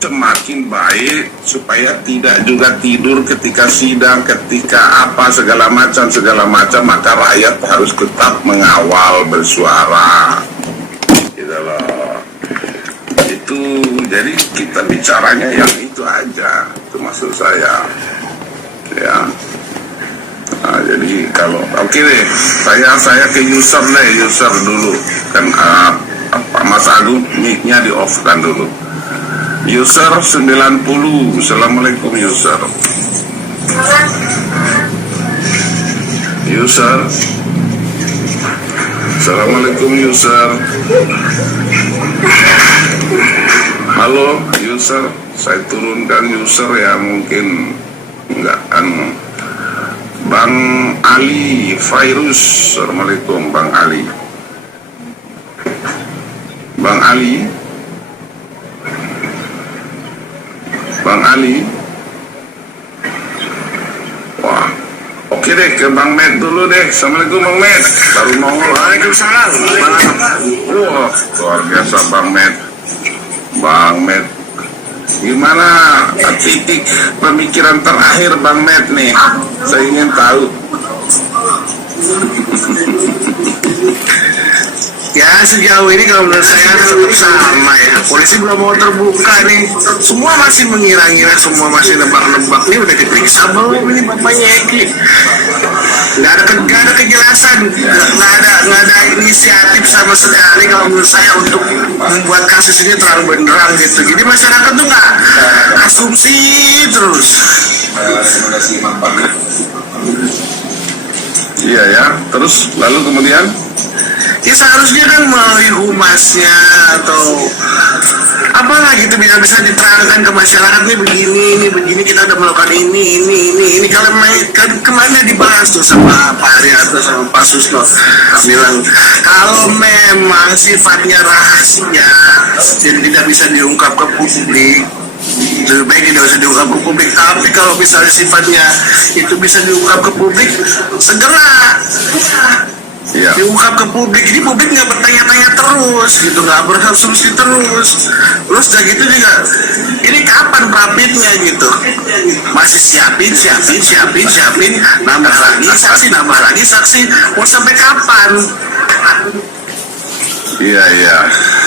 semakin baik, supaya tidak juga tidur ketika sidang, ketika apa segala macam, maka rakyat harus tetap mengawal, bersuara gitu loh. Itu jadi kita bicaranya yang itu aja, itu maksud saya ya. Nah, jadi kalau oke deh, saya ke user dulu kan, Mas Agung mic-nya di off kan dulu. User 90, Assalamualaikum user. Assalamualaikum user. Halo user, saya turunkan user ya, mungkin enggak Bang Ali Virus. Assalamualaikum Bang Ali. Bang Ali. Wah, oke deh, ke Bang Med dulu deh. Assalamualaikum Bang Med. Baru nongol. Waalaikumsalam. Wah, luar biasa Bang Med. Gimana titik pemikiran terakhir Bang Med nih? Saya ingin tahu. Ya, sejauh ini kalau menurut saya tetap sama ya. Polisi belum mau terbuka nih. Semua masih mengira-ngira, semua masih nebak-nebak. Nih udah diperiksa belum ini bapaknya Eki? Nggak ada kejelasan, nggak ada inisiatif sama sekali kalau menurut saya untuk membuat kasus ini terang benderang gitu. Jadi masyarakat tuh nggak asumsi terus. Iya ya. Terus lalu kemudian? Ya seharusnya kan melalui humasnya atau apalah gitu bisa diterangkan ke masyarakat nih, begini kita udah melakukan ini kalau kemana dibahas tuh sama Pak Arianto sama Pak Susno bilang kalau memang sifatnya rahasia dan tidak bisa diungkap ke publik, lebih baik tidak usah diungkap ke publik. Tapi kalau misalnya sifatnya itu bisa diungkap ke publik, segera ya, diungkap ke publik. Jadi publik nggak bertanya-tanya terus gitu, nggak berasumsi terus udah gitu juga ini kapan rapidnya gitu, masih siapin nambah lagi saksi mau sampai kapan? Iya.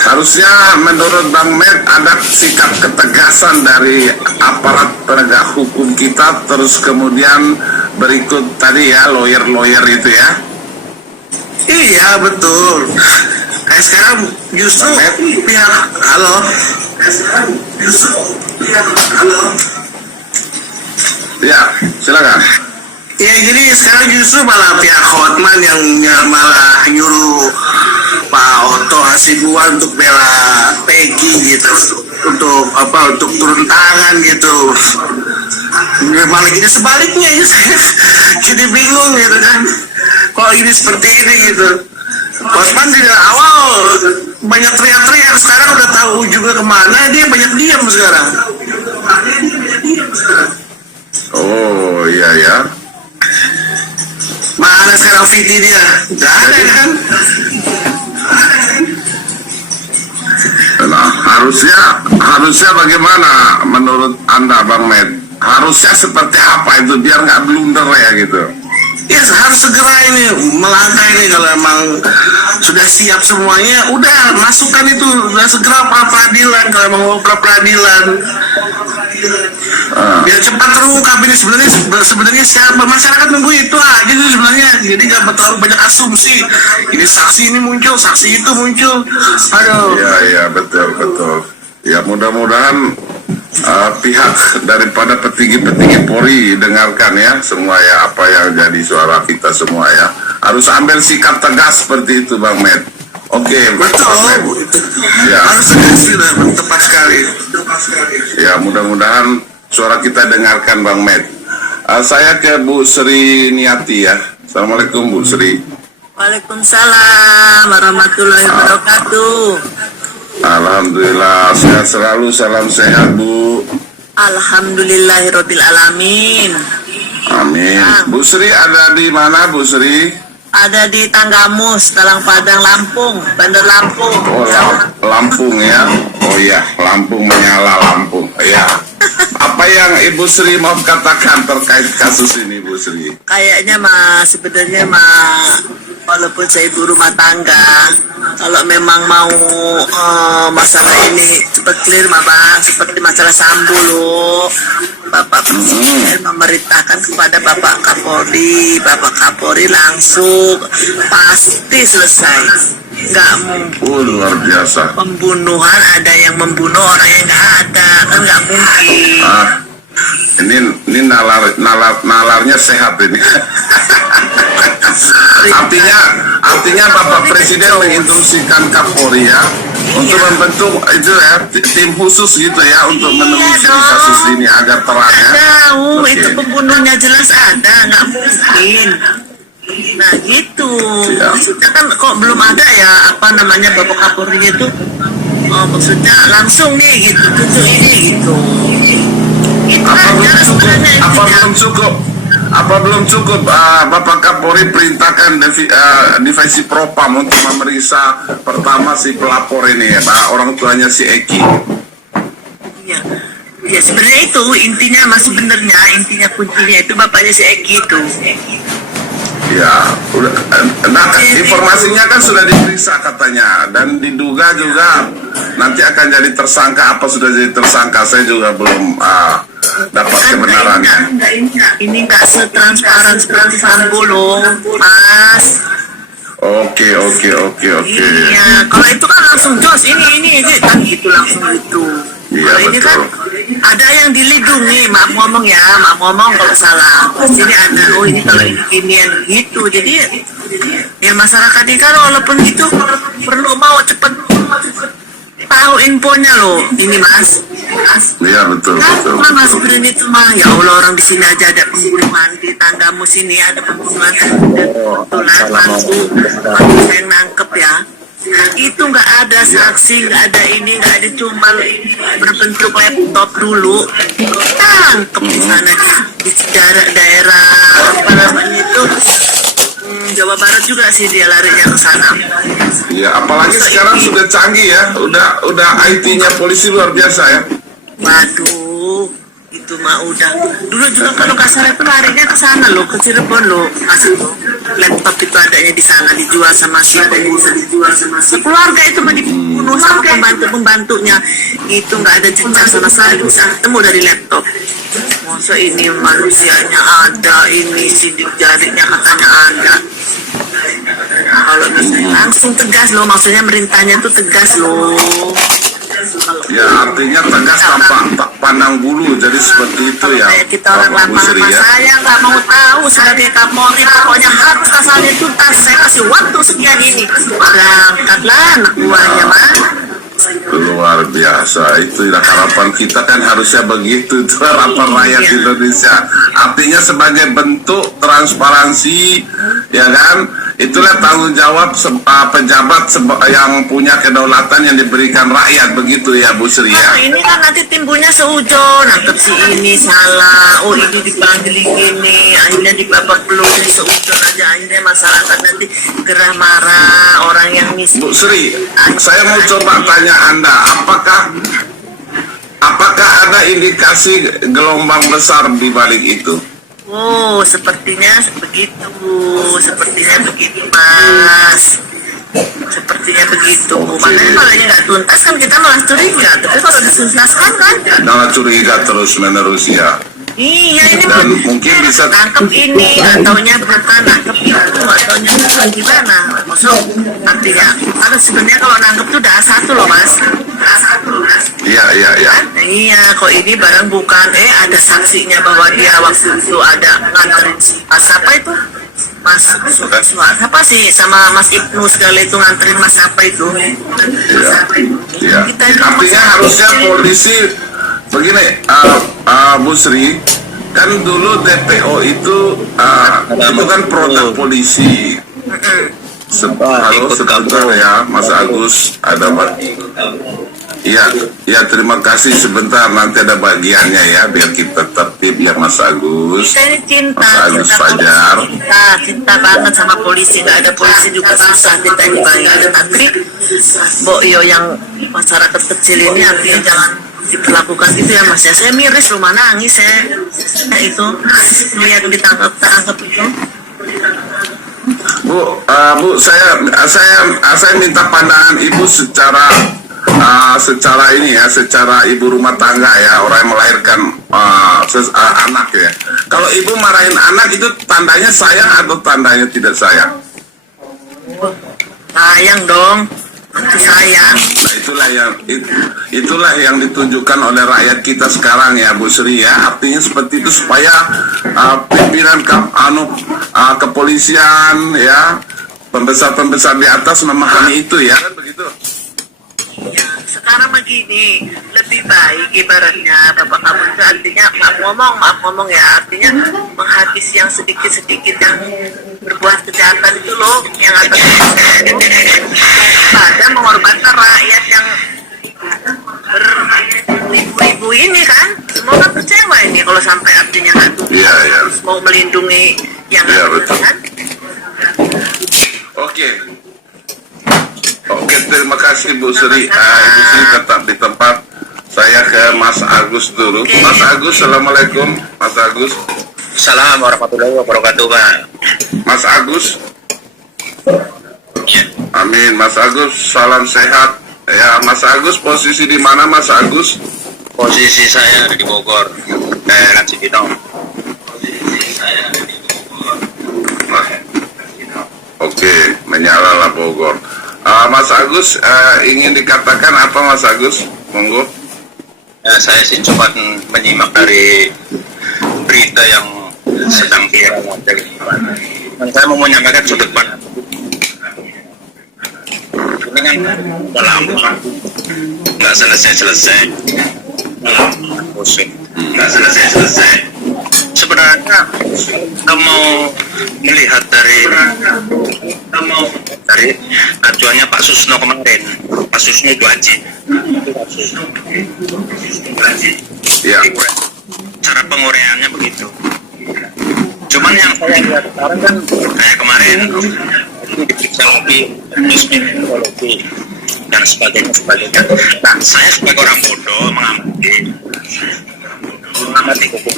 Harusnya menurut Bang Med ada sikap ketegasan dari aparat penegak hukum kita, terus kemudian berikut tadi ya lawyer itu ya. Iya betul. Sekarang justru pihak Ya, silakan. Ya jadi sekarang justru malah pihak Hotman yang malah nyuruh Pak Otto Hasibuan untuk bela Peggy gitu, untuk turun tangan gitu. Malah gini sebaliknya ya, saya jadi bingung gitu kan. Kok ini seperti ini gitu. Hotman dari awal banyak teriak-teriak, sekarang udah tahu juga kemana, dia banyak diam sekarang. Oh iya ya. Mana sekarang Viti dia? Gak ada kan? Nah, harusnya bagaimana menurut Anda Bang Med? Harusnya seperti apa itu biar nggak blunder ya gitu? Ya harus segera ini melangkah ini, kalau emang sudah siap semuanya, udah masukkan itu, udah segera pra peradilan kalau emang mau pra peradilan. Biar cepat terungkap ini sebenarnya siapa, masyarakat nunggu itu aja sih sebenarnya. Jadi nggak terlalu banyak asumsi. Ini saksi ini muncul, saksi itu muncul. Aduh. Iya betul. Ya mudah-mudahan pihak daripada petinggi-petinggi Polri dengarkan ya semua ya, apa yang jadi suara kita semua ya. Harus ambil sikap tegas seperti itu Bang Med. Oke, betul. Ya. Harus tegas, tepat sekali. Ya mudah-mudahan suara kita dengarkan Bang Med. Saya ke Bu Sri Niati ya. Assalamualaikum Bu Sri. Waalaikumsalam warahmatullahi wabarakatuh. Alhamdulillah, sehat selalu, salam sehat Bu. Alhamdulillahirabbil alamin. Amin. Bu Sri ada di mana Bu Sri? Ada di Tanggamus, Talang Padang, Lampung, Bandar Lampung. Oh, Lampung ya. Oh Oh iya, lampu menyala lampu. Ya. Apa yang Ibu Sri mau katakan terkait kasus ini, Bu Sri? Kayaknya mah sebenarnya mah walaupun saya ibu rumah tangga, kalau memang mau masalah ini cepat clear mah Bang, seperti masalah Sambo loh. Bapak Presiden memerintahkan kepada Bapak Kapolri langsung pasti selesai. Nggak mungkin Luar biasa. pembunuhan ada yang membunuh orang yang nggak ada, kan nggak mungkin. Ah, ini nalarnya sehat ini. artinya Bapak Presiden menginstruksikan Kapolri ya untuk membentuk itu ya tim khusus gitu ya untuk menelusuri kasus ini agar terang ya. Tahu Oke. itu pembunuhnya jelas ada, nggak mungkin. Nah gitu, Ya. maksudnya kan kok belum ada ya apa namanya Bapak Kapolri itu, maksudnya langsung nih gitu, tunjuk ini gitu. Itu Apa belum aja cukup? sebenarnya Apa intinya. belum cukup? Apa belum cukup Bapak Kapolri perintahkan divisi Propam untuk memeriksa pertama si pelapor ini ya, Pak, orang tuanya si Eki. Ya, ya sebenarnya itu intinya mas sebenarnya intinya kuncinya itu bapaknya si Eki itu. Ya, udah. Nah, informasinya kan sudah diperiksa katanya dan diduga juga nanti akan jadi tersangka. Apa sudah jadi tersangka? Saya juga belum dapat kebenarannya. Ini nggak setransparan seperti Sambo loh, Mas. Oke. Iya, kalau itu kan langsung jos ini kan gitu langsung gitu. Iya, Kalau ini kan betul. ada yang dilindungi, maaf ngomong kalau salah. Di sini ada, oh ini kalau ini yang gitu. Jadi ya masyarakat ini kan walaupun gitu perlu mau cepet tahu infonya loh, ini Mas. Iya, betul. Nah, Mas Brin itu mah ya Allah orang di sini aja ada pembunuhan di tanggamu sini ada pembunuhan kebetulan mantu saya yang nangkep ya. Itu nggak ada saksi, nggak ada ini, nggak ada cuma berbentuk laptop dulu tangkep di sana di daerah apa namanya itu Jawa Barat juga sih dia larinya ke sana. Ya, apalagi sekarang sudah canggih ya, udah IT-nya polisi luar biasa ya. Waduh, itu mah udah. Dulu juga kalau nggak salah itu larinya ke sana loh, ke Cirebon loh, masih tuh. Laptop itu adanya di sana dijual sama si keluarga itu mah dibunuh sama pembantunya. Itu nggak ada jejak sama sekali bisa ketemu dari laptop. Masa ini manusianya ada, ini sidik jarinya katanya ada. Kalau bisa langsung tegas loh, maksudnya merintahnya tuh tegas loh. Ya, artinya tegas tanpa pandang bulu, jadi seperti itu ya. Kayak kita orang Bapak Bu lapangan Sri mas ya. saya nggak mau tahu sebagai Kapolri pokoknya harus asalnya tuntas saya kasih waktu sekian ini berangkatlah anak buahnya mah. Luar biasa, itu harapan kita kan harusnya begitu, itu harapan rakyat Iya. Indonesia. Artinya sebagai bentuk transparansi, ya kan? Itulah tanggung jawab pejabat yang punya kedaulatan yang diberikan rakyat, begitu ya Bu Sri Nah, ya. ini kan nanti timbulnya seujon, nangkep si ini salah, oh ini dipanggil ini, akhirnya dibabak belur seujon aja, akhirnya masyarakat nanti gerah marah orang yang Bu miskin. Sri, saya mau coba tanya Anda, apakah ada indikasi gelombang besar di balik itu? Oh, sepertinya begitu, Mas. Sepertinya begitu. Makanya kalau ini nggak tuntas kan kita malah curiga. Tapi kalau dituntaskan kan, Jangan curiga terus menerus ya. iya ini Dan mungkin bisa tangkep ini, ataunya bukan nangkep itu, ataunya bukan gimana? Maksud artinya, karena sebenarnya kalau nangkep tuh udah satu loh Mas. Iya. Iya, kok ini barang bukan, ada saksinya bahwa dia waktu itu ada nganterin si Mas apa itu? Mas apa sih sama Mas Ibnu segala itu nganterin Mas apa itu? Iya. Kita itu Artinya harusnya polisi begini, Bu Sri, kan dulu DPO itu kan produk polisi. Halo, sebentar ya, Mas Agus, ada Pak. Ya, terima kasih. Sebentar, nanti ada bagiannya ya, biar kita tertib ya Mas Agus. Kita ini cinta, Mas Agus cinta Fajar. cinta banget sama polisi. Gak ada polisi juga susah kita ini banyak. Tapi Boyo yang masyarakat kecil ini artinya jangan diperlakukan gitu ya Mas ya. Saya miris rumah nangis ya. Itu melihat ditangkap itu. Bu, saya minta pandangan Ibu secara ini ya, secara ibu rumah tangga ya, orang yang melahirkan anak ya. Kalau Ibu marahin anak itu tandanya sayang atau tandanya tidak sayang? Sayang dong, sayang. Nah, itulah yang ditunjukkan oleh rakyat kita sekarang ya Bu Sri ya. Artinya seperti itu supaya pimpinan kepolisian ya, pembesar di atas memahami itu ya, kan begitu. Ya, sekarang begini, lebih baik ibaratnya Bapak kamu itu artinya maaf ngomong ya, artinya menghabisi yang sedikit-sedikit yang berbuat kejahatan itu loh, yang atas pada mengorbankan rakyat yang beribu-ribu ini kan. Semua kan kecewa ini kalau sampai artinya nggak Iya. mau melindungi yang Iya, betul. kan. Oke, terima kasih Bu Sri. Ibu Sri tetap di tempat. Saya ke Mas Agus dulu. Mas Agus, Assalamualaikum. Mas Agus. Assalamualaikum warahmatullahi wabarakatuh, Pak. Mas Agus. Ya, Amin. Mas Agus, salam sehat. Ya, Mas Agus, posisi di mana Mas Agus? posisi saya ada di Bogor, daerah Cibinong. Oke, menyala lah Bogor. Mas Agus, ingin dikatakan apa Mas Agus? Monggo. Ya, saya sih cuma menyimak dari berita yang sedang viral. Dan saya mau menyampaikan sudut pandang. Ini kan udah lama, nggak selesai-selesai, nggak selesai-selesai. Sebenarnya kita mau melihat dari acuannya Pak Susno kemarin, Pak Susno itu Haji. Ya. Cara penguraiannya begitu. Cuman yang saya lihat sekarang kan kayak kemarin diperiksa lagi psikologi dan sebagainya. Nah, saya sebagai orang bodoh mengamati hukum.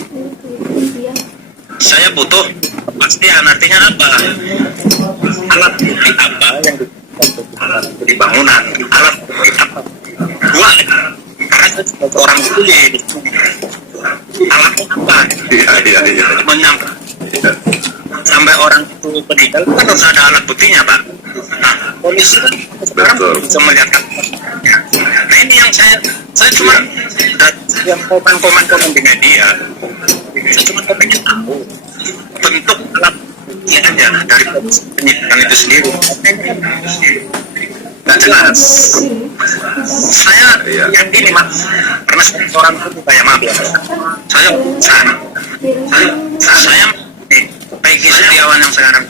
Saya butuh kepastian, artinya apa? Alat bukti apa yang di bangunan? Alat bukti apa? Dua, karena saya sebagai orang kulit. Alatnya apa? Iya. Menyampaikan sampai orang itu meninggal kan harus ada alat buktinya, Pak. Nah, polisi kan sekarang bisa melihat. Nah, ini yang saya cuma yang komen di media, saya cuma pengen tahu bentuk alat bukti aja dari penyidikan itu sendiri. Nggak jelas. Saya yang ini, Mas, karena orang itu kayak maaf ya. Saya Peggy Setiawan yang sekarang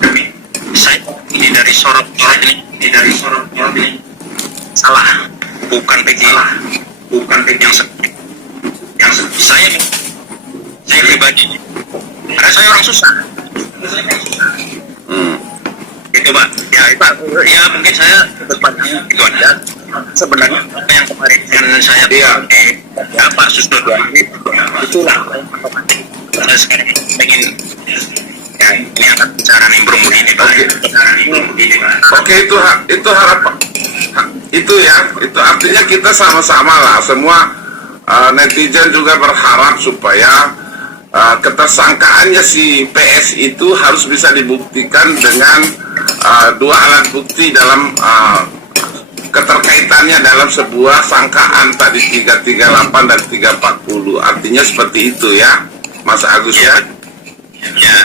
demi saya ini dari sorot ini salah, bukan Peggy yang saya pribadi karena saya orang susah. Itu Pak, ya mungkin saya berpandang itu aja. Sebenarnya apa yang kemarin yang saya Pak Susno itulah saya sekarang ingin ya ini akan bicara nimbrung begini Pak. Oke, itu harapan. Itu artinya kita sama-sama lah semua netizen juga berharap supaya ketersangkaannya si PS itu harus bisa dibuktikan dengan dua alat bukti dalam keterkaitannya dalam sebuah sangkaan tadi 338 dan 340. Artinya seperti itu ya, Mas Agus ya. Ya.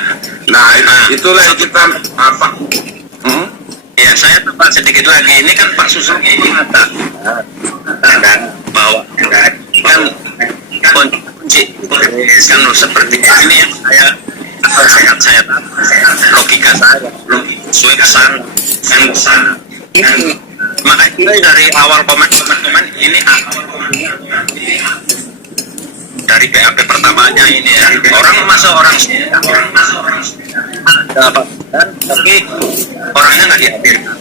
Nah, itulah yang kita apa? Ya, saya tambah sedikit lagi. Ini kan Pak Susno ini mengatakan bahwa kan kunci kan seperti ini yang saya logika saya sesuai pesan ini makanya dari awal komen ini dari BAP pertamanya ini ya, orang masuk orang apa tapi orangnya nggak dihadirkan.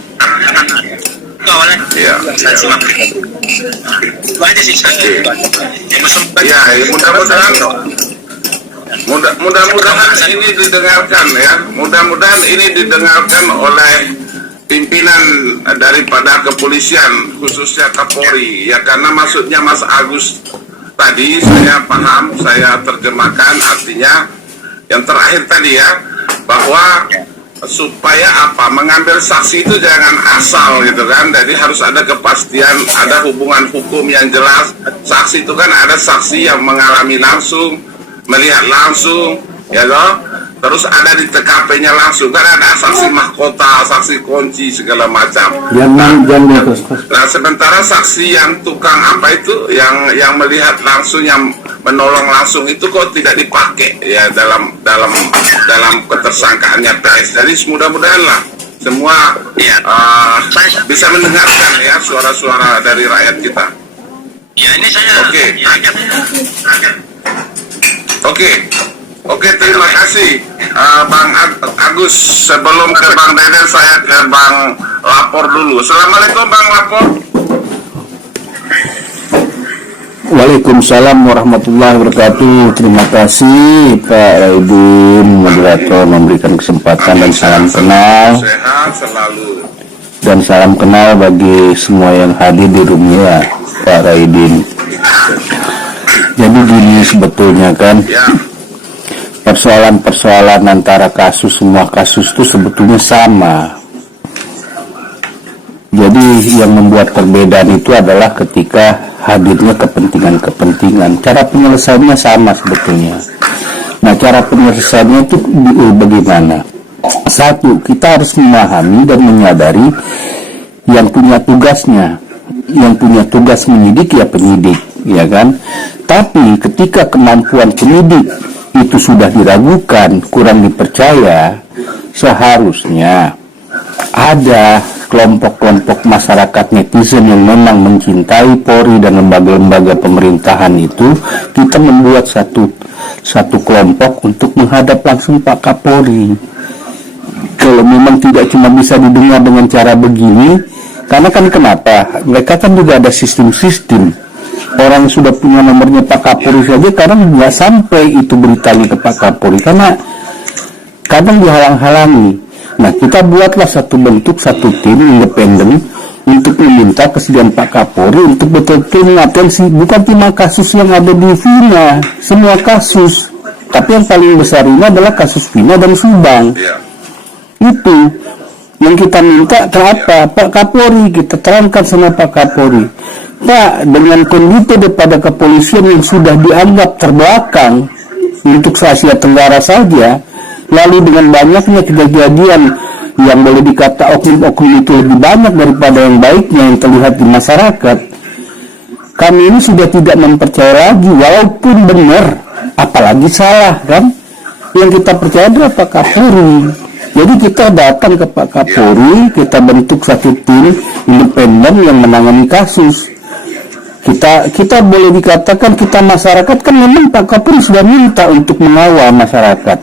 Itu awalnya saya simak itu aja sih saya. Ya, mudah-mudahan ini didengarkan ya. Mudah-mudahan ini didengarkan oleh pimpinan daripada kepolisian, khususnya Kapolri ya, karena maksudnya Mas Agus tadi saya paham, saya terjemahkan, artinya yang terakhir tadi ya, bahwa supaya apa, mengambil saksi itu jangan asal gitu kan, jadi harus ada kepastian, ada hubungan hukum yang jelas. Saksi itu kan ada saksi yang mengalami langsung, melihat langsung ya toh, terus ada di TKP-nya langsung, kan ada saksi mahkota, saksi kunci segala macam. Nah, sementara saksi yang tukang apa itu, yang melihat langsung, yang menolong langsung itu kok tidak dipakai ya dalam ketersangkaannya PS. Jadi mudah-mudahan lah semua bisa mendengarkan ya suara-suara dari rakyat kita. Ya ini saya. Oke, terima kasih Bang Agus. Sebelum ke Bang Deden, saya ke Bang Lapor dulu. Assalamualaikum Bang Lapor. Waalaikumsalam warahmatullahi wabarakatuh. Terima kasih Pak Raidin, moderator, memberikan kesempatan dan salam kenal. Sehat selalu. Dan salam kenal bagi semua yang hadir di roomnya Pak Raidin. Jadi gini sebetulnya kan, persoalan-persoalan antara kasus, semua kasus itu sebetulnya sama. Jadi yang membuat perbedaan itu adalah ketika hadirnya kepentingan-kepentingan. Cara penyelesaiannya sama sebetulnya. Nah, cara penyelesaiannya itu bagaimana? Satu, kita harus memahami dan menyadari yang punya tugasnya. Yang punya tugas menyidik ya penyidik, ya kan? Tapi ketika kemampuan penyidik itu sudah diragukan, kurang dipercaya, seharusnya ada kelompok-kelompok masyarakat netizen yang memang mencintai Polri dan lembaga-lembaga pemerintahan itu, kita membuat satu kelompok untuk menghadap langsung Pak Kapolri. Kalau memang tidak cuma bisa didengar dengan cara begini, karena kan kenapa? Mereka kan juga ada sistem-sistem. Orang sudah punya nomornya Pak Kapolri saja, kadang nggak sampai itu beritanya ke Pak Kapolri, karena kadang dihalang-halangi. Nah, kita buatlah satu tim independen untuk meminta kesediaan Pak Kapolri untuk betul-betul mengatensi bukan cuma kasus yang ada di Vina, semua kasus, tapi yang paling besar ini adalah kasus Vina dan Subang. Itu yang kita minta. Kenapa Pak Kapolri, kita terangkan sama Pak Kapolri, Pak, dengan kondisi daripada kepolisian yang sudah dianggap terbelakang untuk Asia Tenggara saja, lalu dengan banyaknya kejadian yang boleh dikata oknum-oknum itu lebih banyak daripada yang baiknya yang terlihat di masyarakat, kami ini sudah tidak mempercaya lagi, walaupun benar, apalagi salah kan. Yang kita percaya adalah Pak Kapolri. Jadi kita datang ke Pak Kapolri, kita bentuk satu tim independen yang menangani kasus. Kita boleh dikatakan, kita masyarakat kan memang Pak Kapolri sudah minta untuk mengawal masyarakat.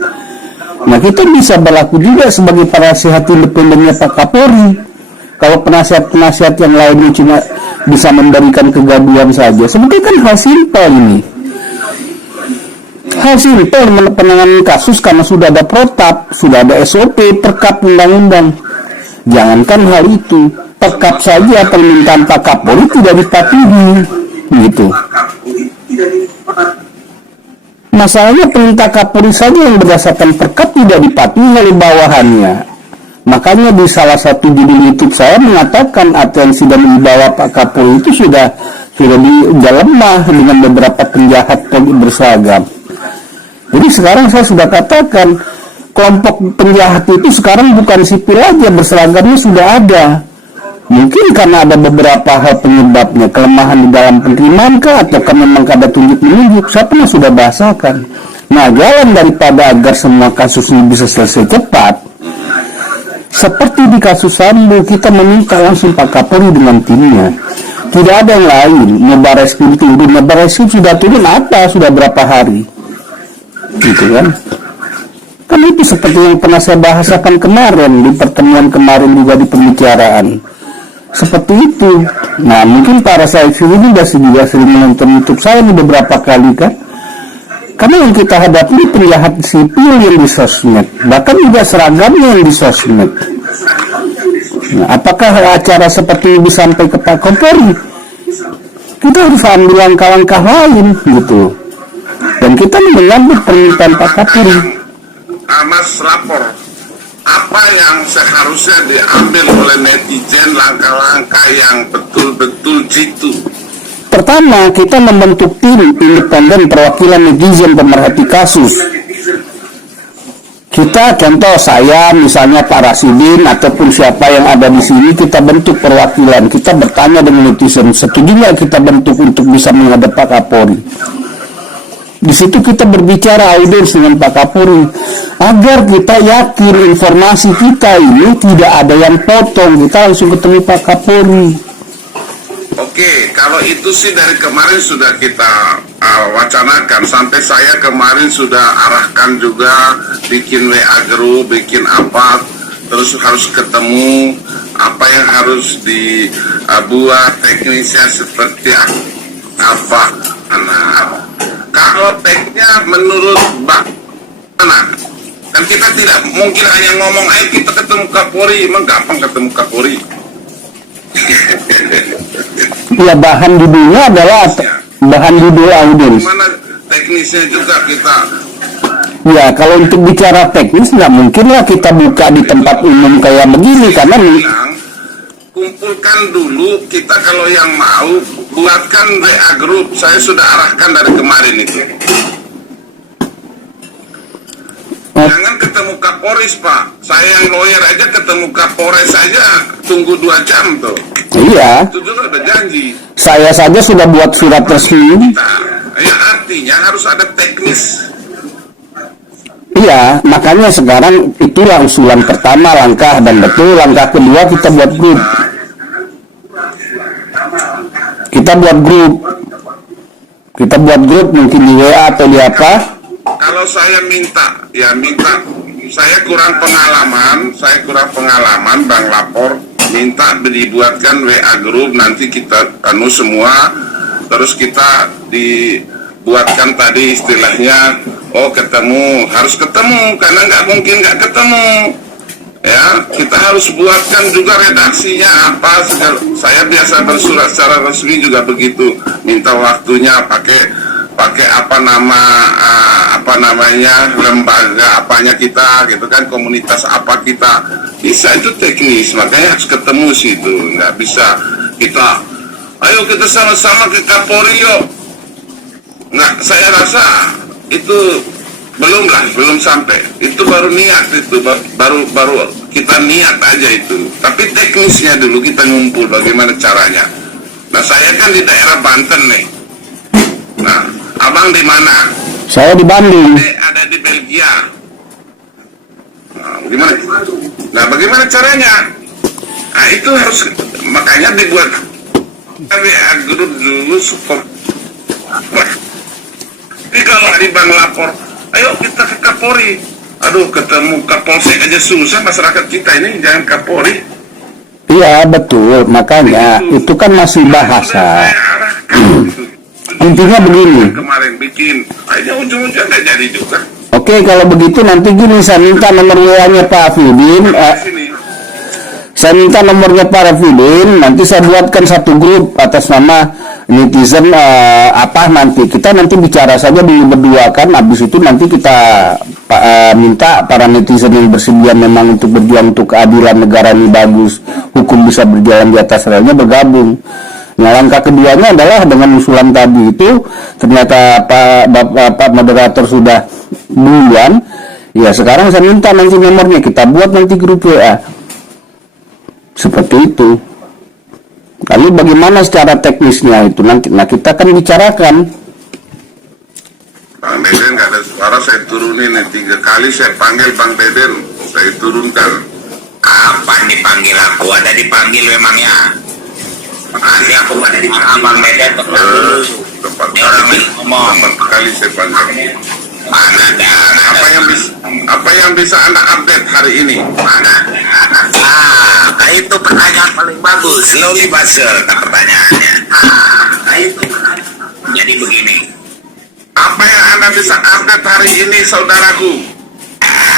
Nah, kita bisa berlaku juga sebagai penasihat independennya Pak Kapolri. Kalau penasihat-penasihat yang lainnya cuma bisa memberikan kegaduhan saja, sebetulnya kan hal simpel ini. Hal simpel penanganan kasus karena sudah ada protap, sudah ada SOP, perkap undang-undang. Jangankan hal itu, perkap saja permintaan Pak Kapolri tidak dipatuhi, gitu. Masalahnya perintah Kapolri saja yang berdasarkan perkap tidak dipatuhi oleh bawahannya. Makanya di salah satu judul YouTube saya mengatakan atensi dan wibawa Pak Kapolri itu sudah lemah dengan beberapa penjahat berseragam. Jadi sekarang saya sudah katakan, kelompok penjahat itu sekarang bukan sipil aja, berseragamnya sudah ada. Mungkin karena ada beberapa hal penyebabnya, kelemahan di dalam penerimaan kah, atau karena memang ada tunjuk-menunjuk, saya pernah sudah bahasakan. Nah, jalan daripada agar semua kasus ini bisa selesai cepat, Seperti di kasus Sambo, kita meminta langsung Pak Kapolri dengan timnya. Tidak ada yang lain. Barreskrim turun, Barreskrim sudah turun apa? Sudah berapa hari? Gitu kan? Kan itu seperti yang pernah saya bahasakan kemarin, di pertemuan kemarin juga di pembicaraan. Seperti itu. Nah, mungkin para saifil ini juga sering menonton YouTube saya ini beberapa kali kan. Karena yang kita hadapi penjahat sipil yang di sosmed, bahkan juga seragamnya yang di sosmed. Nah, apakah acara seperti ini sampai ke Pak Kapolri? Kita harus ambil langkah-langkah lain gitu. Dan kita menyambut permintaan Pak Kapolri. Mas lapor, apa yang seharusnya diambil oleh netizen, langkah-langkah yang betul-betul jitu? Pertama, kita membentuk tim independen perwakilan netizen pemerhati kasus. Kita contoh saya misalnya Pak Rasidin ataupun siapa yang ada di sini, kita bentuk perwakilan. Kita bertanya dengan netizen, setuju nggak kita bentuk untuk bisa menghadap Pak Kapolri? Di situ kita berbicara audiens dengan Pak Kapolri agar kita yakin informasi kita ini tidak ada yang potong. Kita langsung ketemu Pak Kapolri. Oke, kalau itu sih dari kemarin sudah kita wacanakan. Sampai saya kemarin sudah arahkan juga bikin WA group, bikin apa, terus harus ketemu apa yang harus dibuat teknisnya seperti apa. Nah, kalau tekniknya menurut mana? Dan kita tidak mungkin hanya ngomong, ayo kita ketemu Kapolri, emang gampang ketemu Kapolri. Ya, bahan judulnya adalah bahan judul audiens. Mana teknisnya juga kita. Ya, kalau untuk bicara teknis nggak mungkin lah kita buka di tempat umum kayak begini karena bilang, kumpulkan dulu kita kalau yang mau buatkan WA group. Saya sudah arahkan dari kemarin itu. Jangan ketemu Kapolres, Pak. Saya yang lawyer aja ketemu Kapolres aja tunggu 2 jam tuh. iya, Itu juga udah janji. saya saja sudah buat surat resmi. Nah, ya artinya harus ada teknis. Iya, makanya sekarang itulah usulan pertama langkah, dan betul langkah kedua kita buat grup. Kita buat grup mungkin di WA atau di apa. Kalau saya minta, saya kurang pengalaman, Bang Lapor, minta dibuatkan WA group, nanti kita semua, terus kita dibuatkan tadi istilahnya, harus ketemu, karena nggak mungkin nggak ketemu. Ya, kita harus buatkan juga redaksinya apa. Saya biasa bersurat secara resmi juga begitu, minta waktunya pakai apa namanya lembaga apanya kita gitu kan, komunitas apa kita, bisa itu teknis, makanya harus ketemu sih itu. Nggak bisa kita ayo kita sama-sama ke Kapolri yuk. Nggak, saya rasa itu belum sampai, itu baru niat, itu baru kita niat aja itu, tapi teknisnya dulu kita ngumpul bagaimana caranya. Nah, saya kan di daerah Banten nih. Nah, abang di mana? Saya di Bandung. Ada di Belgia. Nah, bagaimana caranya? Nah, itu harus, makanya dibuat WA group dulu support. Tapi kalau di Bang Lapor, ayo kita ke Kapolri. Aduh, ketemu Kapolsek aja susah, masyarakat kita ini, jangan Kapolri. Iya, betul, makanya itu kan masih bahasa. Intinya begini. Kemarin bikin, akhirnya ujung-ujungnya nggak jadi juga. Oke, kalau begitu nanti gini, saya minta nomor WA-nya Pak Afidin. Saya minta nomornya Pak Afidin. Nanti saya buatkan satu grup atas nama netizen nanti kita bicara saja dulu berdua kan. Habis itu nanti kita minta para netizen yang bersedia memang untuk berjuang untuk keadilan negara ini bagus, hukum bisa berjalan di atas relnya, bergabung. Nah, langkah keduanya adalah dengan usulan tadi itu, ternyata Pak moderator sudah duluan. Ya, sekarang saya minta nanti nomornya, kita buat nanti grup WA. Seperti itu. Lalu bagaimana secara teknisnya itu nanti? Nah, kita akan bicarakan. Bang Deden nggak ada suara, saya turunin nih 3 kali saya panggil Bang Deden, saya turunkan. Apa dipanggil aku? Ada dipanggil memangnya? Nanti aku pada di abang beda terus. Tepat Ini orang yang ngomong. kali saya panggil. Mana ada? Apa yang bisa Anda update hari ini? Mana? Itu pertanyaan paling bagus. Slowly but sure, pertanyaannya. Itu jadi begini. Apa yang Anda bisa update hari ini, saudaraku?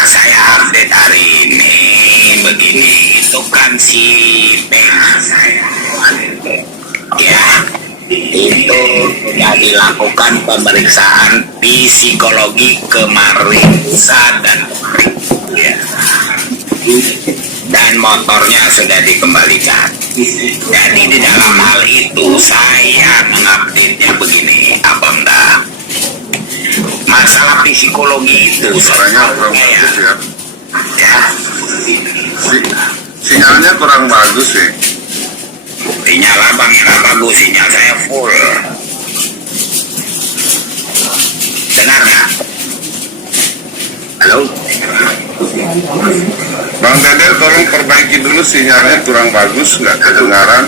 Saya update hari ini begini. Itu kan si saya. Ya, itu sudah dilakukan pemeriksaan psikologi kemarin lusa dan ya. Dan motornya sudah dikembalikan. Jadi di dalam hal itu saya mengupdate-nya begini, Abang dah. Masalah psikologi itu Suaranya kurang bagus ya. ya. Sinyalnya kurang bagus ya. Sinyal abang yang bagus, sinyal saya full. Dengar nggak? Halo? Bang Dede, tolong perbaiki dulu sinyalnya kurang bagus, nggak kedengaran.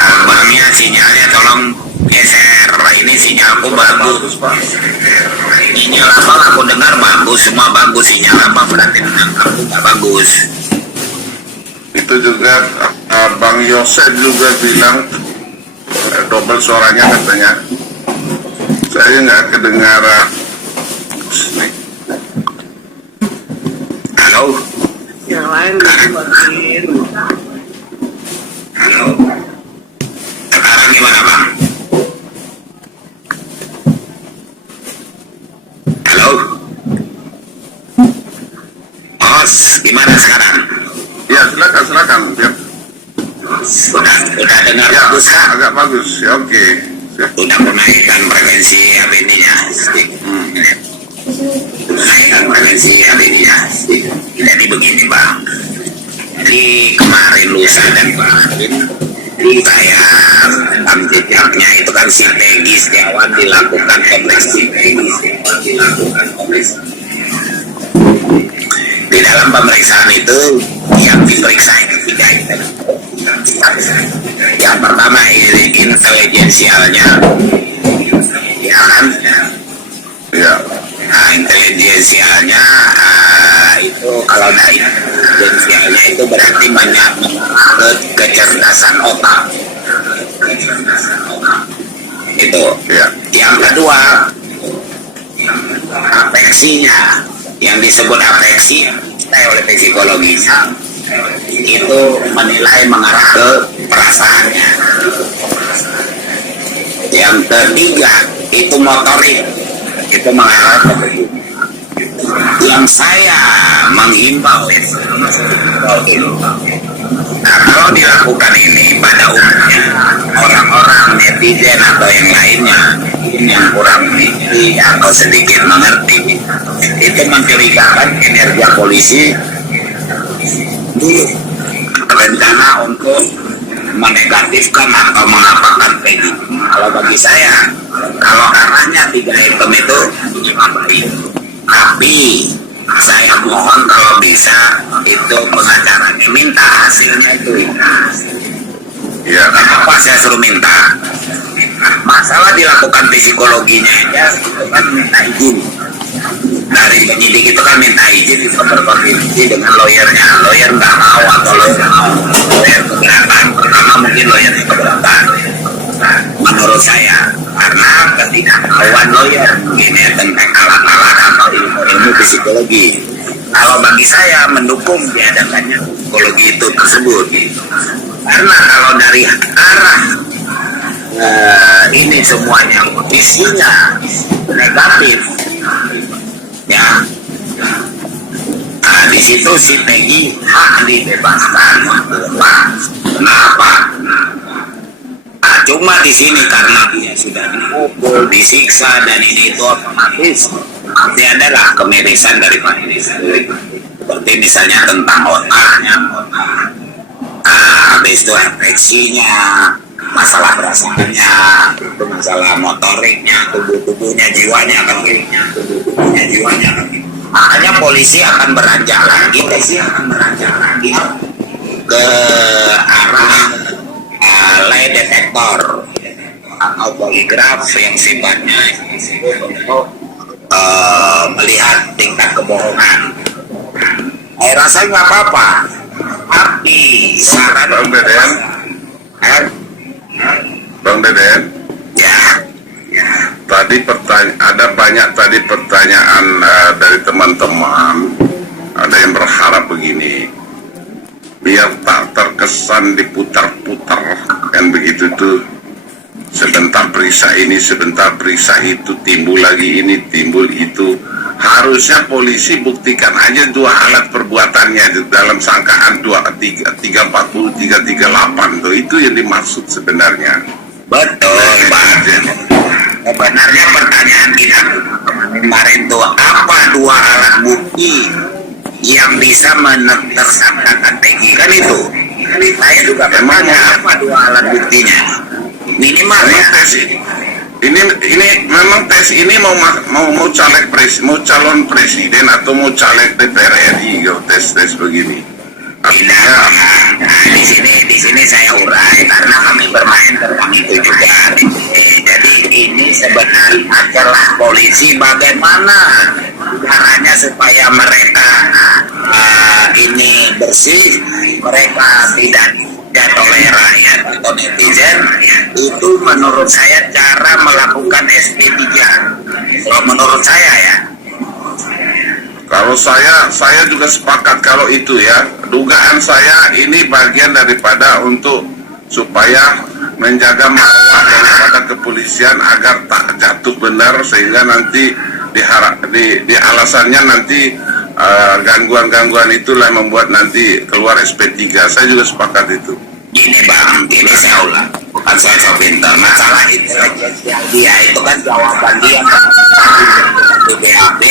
Abangnya sinyalnya tolong geser. Ini sinyalku bagus. Pak. Sinyal abang aku dengar bagus, semua bagus. Sinyal abang berarti aku nggak bagus. Itu juga Bang Yosef juga bilang double suaranya katanya. Saya nggak kedengaran. Nih. Halo? Yang lain dibuatin. Halo? Sekarang gimana bang? Halo? Os, gimana sekarang? Ya silakan. Ya, Sudah dengar ya bagus kan? agak bagus. Ya oke. Siap. Sudah menaikkan frekuensi HPD-nya. Menaikkan frekuensi HPD-nya. Jadi begini bang. Jadi kemarin lusa dan kemarin saya rekam jejaknya itu kan si Peggy Setiawan dilakukan pemeriksaan. Di dalam pemeriksaan itu yang diperiksa itu tiga itu. Yang pertama intelijensialnya, ya kan? Ya. Nah, intelijensialnya itu kalau dari intelijensialnya itu berarti banyak ke kecerdasan otak. Itu. Ya. Yang kedua, afeksinya, yang disebut afeksi oleh psikologisnya itu menilai mengarah ke perasaannya. Yang ketiga itu motorik, itu mengarah ke tubuh. Yang saya menghimbau itu, nah kalau dilakukan ini pada umumnya orang-orang netizen atau yang lainnya yang kurang mengerti atau sedikit mengerti itu mencurigakan kinerja polisi dulu rencana untuk menegatifkan atau mengapakan Peggy. Kalau bagi saya, kalau arahnya tiga item itu memang baik. Tapi saya mohon kalau bisa itu pengacaranya minta hasilnya itu. Ya. Kenapa saya suruh minta? Masalah dilakukan psikologinya aja itu kan minta izin. Dari penyidik itu kan minta izin itu berkoordinasi dengan lawyernya. Lawyer nggak mau atau lawyer mau. Lawyer keberatan. Pertama mungkin lawyernya keberatan. Menurut saya, karena ketidaktahuan lawyer mungkin ya tentang alat-alat atau ilmu psikologi. Kalau bagi saya mendukung diadakannya psikologi itu tersebut. Karena kalau dari arah ini semuanya isinya negatif, ya. Nah, di situ si Peggy hak dibebaskan. Kenapa? Nah, cuma di sini karena dia sudah dipukul, disiksa dan ini itu otomatis nanti adalah kemirisan daripada ini sendiri. Seperti misalnya tentang otaknya, habis itu refleksinya, masalah perasaannya, itu masalah motoriknya, tubuhnya, jiwanya kan, tubuhnya, jiwanya kan. makanya polisi akan beranjak lagi ke arah lie detektor atau poligraf yang sifatnya untuk melihat tingkat kebohongan. Saya rasa nggak apa-apa, tapi saran Bang Deden, Bang Deden, ya tadi ada banyak tadi pertanyaan dari teman-teman. Ada yang berharap begini, biar tak terkesan diputar-putar kan begitu tuh. Sebentar periksa ini, sebentar periksa itu, timbul lagi ini, timbul itu. Harusnya polisi buktikan aja dua alat perbuatannya di dalam sangkaan 340, 338 tuh, itu yang dimaksud sebenarnya. betul, Bang. Sebenarnya pertanyaan kita kemarin tuh, apa dua alat bukti yang bisa menersangkakan Peggy, kan itu. Saya juga bertanya apa dua alat buktinya. Minimal ya. Memang tes ini memang tes ini mau caleg mau calon presiden atau mau caleg DPR RI gitu, tes begini. Artinya di sini saya urai karena kami bermain tentang itu juga. Jadi ini sebenarnya celah polisi bagaimana caranya supaya mereka ini bersih, mereka tidak oleh rakyat atau netizen. Itu menurut saya cara melakukan SP3. Kalau menurut saya ya. kalau saya juga sepakat kalau itu ya. Dugaan saya ini bagian daripada untuk supaya menjaga marwah daripada kepolisian agar tak jatuh benar, sehingga nanti di alasannya nanti gangguan-gangguan itulah yang membuat nanti keluar SP3. Saya juga sepakat itu. Gini Bang, ini saya ulang, bukan saya so pintar. Masalah intelijensial dia itu kan jawaban dia di BAB,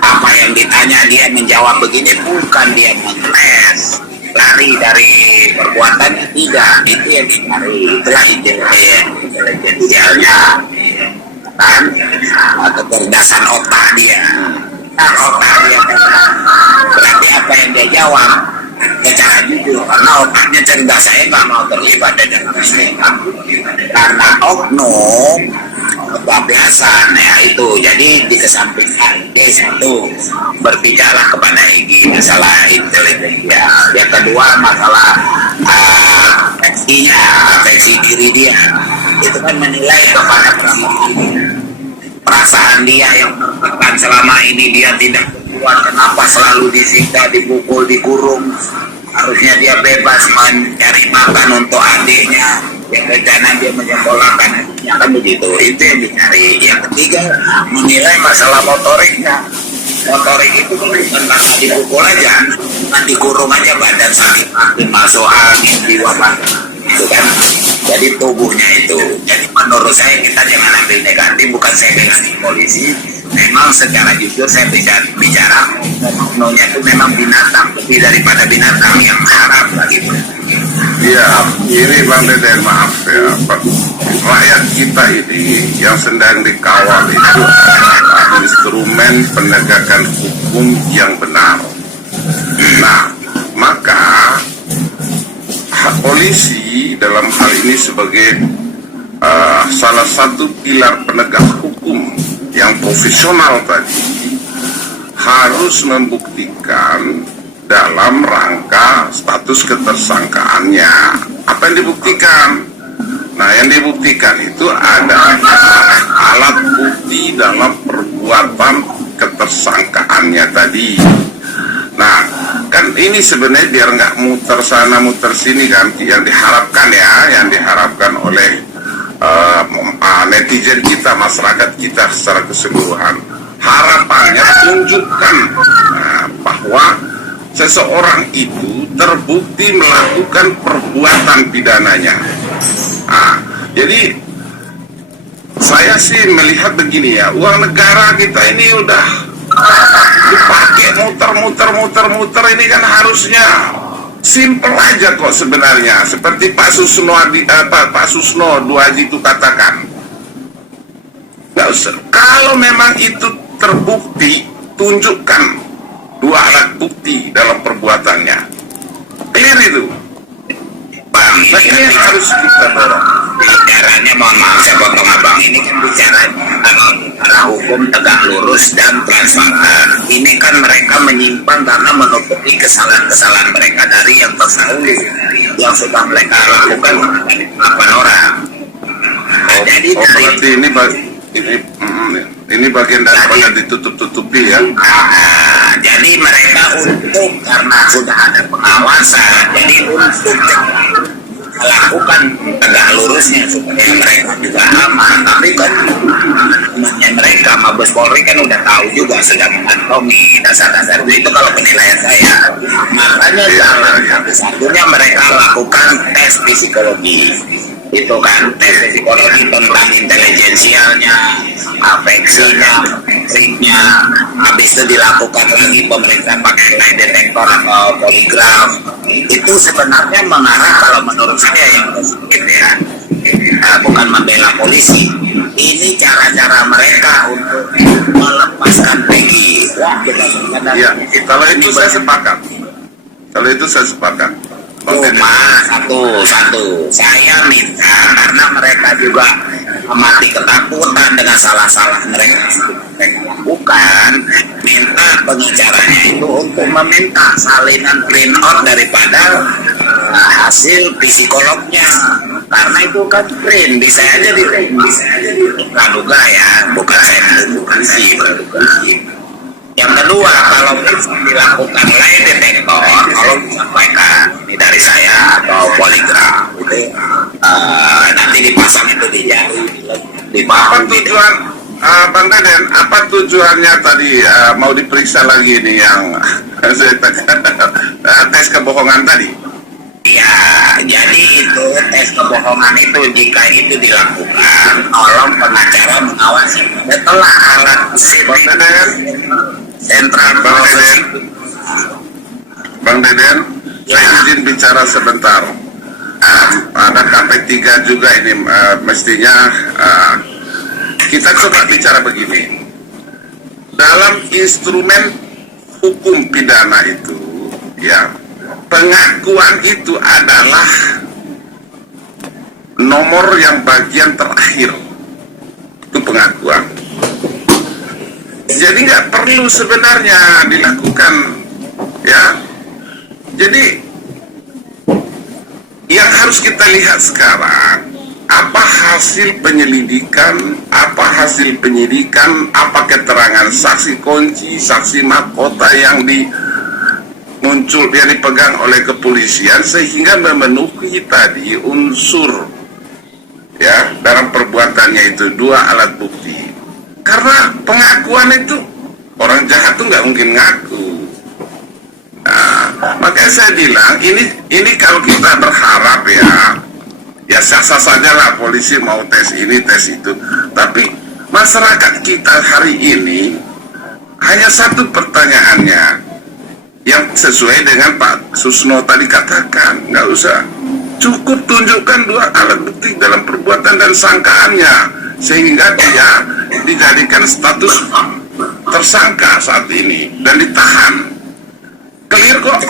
apa yang ditanya dia menjawab begini, bukan dia mengeles lari dari perbuatannya, tidak. Itu yang dicari, itulah intelijensialnya kan, kecerdasan otak dia. Nah, otak dia berarti apa yang dia jawab secara jujur, karena otaknya cerdas. Saya nggak mau terlibat dalam ini karena oknum kebablasan ya itu. Jadi dikesampingkan satu, berbicara kepada Egy masalah intelijensial, yang kedua masalah versi diri dia itu kan menilai kepada perasaan dia yang tertekan selama ini. Dia tidak kuat, kenapa selalu disiksa, dipukul, dikurung. Harusnya dia bebas mencari makan untuk adiknya, yang rencana dia menyekolahkan adiknya, kan begitu. Itu yang dicari. Yang ketiga, menilai masalah motoriknya. Motorik itu bukan karena dipukul aja, kan dikurung aja, badan sakit, masuk angin, jiwa itu kan. Jadi tubuhnya itu. Jadi menurut saya kita jangan ambil negatif, bukan saya bela polisi. Memang secara jujur saya bicara oknumnya itu memang binatang, lebih daripada binatang yang harap begitu. Iya, ini Bang Deden, maaf ya, rakyat kita ini yang sedang dikawal itu adalah instrumen penegakan hukum yang benar. Nah, maka polisi dalam hal ini sebagai salah satu pilar penegak hukum yang profesional tadi harus membuktikan dalam rangka status ketersangkaannya. Apa yang dibuktikan? Nah, yang dibuktikan itu ada alat bukti dalam perbuatan ketersangkaannya tadi. Nah, kan ini sebenarnya biar nggak muter sana muter sini kan, yang diharapkan ya, yang diharapkan oleh netizen kita, masyarakat kita secara keseluruhan. Harapannya tunjukkan bahwa seseorang itu terbukti melakukan perbuatan pidananya. Jadi saya sih melihat begini ya, uang negara kita ini udah dipakai muter ini kan harusnya simple aja kok sebenarnya. Seperti Pak Susno Duaji itu katakan, nggak usah. Kalau memang itu terbukti tunjukkan dua alat bukti dalam perbuatannya. Clear itu. Bang, Nah, ini yang harus kita dorong. bicaranya, mohon maaf saya potong abang, ini kan bicara hukum tegak lurus dan transparan. Ini kan mereka menyimpan karena menutupi kesalahan-kesalahan mereka dari yang terdahulu yang sudah mereka lakukan 8 orang. Nah, jadi Oh, dari berarti ini bagian daripada ditutup-tutupi ya. jadi mereka untuk karena sudah ada pengawasan, jadi untuk melakukan tegak lurusnya supaya mereka juga aman. Tapi kan temannya mereka, Mabes Polri kan udah tahu juga, sudah mengantongi dasar-dasar itu kalau penilaian saya. Makanya jalan satu-satunya mereka lakukan tes psikologi. Itu kan tes psikologi tentang intelijensialnya, afeksinya, triknya. Habis itu dilakukan lagi pemeriksaan pakai lie detektor atau poligraf. Itu sebenarnya mengarah kalau menurut saya yang positif ya, bukan membela polisi. Ini cara-cara mereka untuk melepaskan Peggy. Wah, benar-benar. Ya, kalau itu saya sepakat. Kalau itu saya sepakat. Bang Deden. Cuma satu saya minta karena mereka juga mati ketakutan dengan salah-salah mereka lakukan, minta pengacaranya itu untuk meminta salinan print out daripada hasil psikolognya, karena itu kan print bisa aja di praduga ya, bukan saya polisi. Yang kedua, kalau bisa dilakukan lie detektor, kalau disampaikan ini dari saya atau poligraf itu nanti dipasang itu di jari, di Apa bahu, tujuan Bang Deden? Apa tujuannya tadi mau diperiksa lagi nih yang saya tes kebohongan tadi? Ya, jadi itu tes kebohongan itu jika itu dilakukan, tolong pengacara mengawasi setelah alat Bang Deden, sentral Bang Deden, Bang Deden, saya izin bicara sebentar. Ada KP3 juga ini mestinya kita coba bicara begini. Dalam instrumen hukum pidana itu, ya, pengakuan itu adalah nomor yang bagian terakhir. Itu pengakuan. Jadi nggak perlu sebenarnya dilakukan, ya. Jadi yang harus kita lihat sekarang, apa hasil penyelidikan, apa hasil penyidikan, apa keterangan saksi kunci, saksi mahkota yang muncul yang dipegang oleh kepolisian sehingga memenuhi tadi unsur ya dalam perbuatannya itu dua alat bukti. Karena pengakuan itu orang jahat tuh nggak mungkin ngaku. Nah, makanya saya bilang ini kalau kita berharap ya sah-sah saja lah polisi mau tes ini tes itu. Tapi masyarakat kita hari ini hanya satu pertanyaannya yang sesuai dengan Pak Susno tadi katakan, nggak usah, cukup tunjukkan dua alat bukti dalam perbuatan dan sangkaannya sehingga dia dijadikan status tersangka saat ini dan ditahan. Clear kok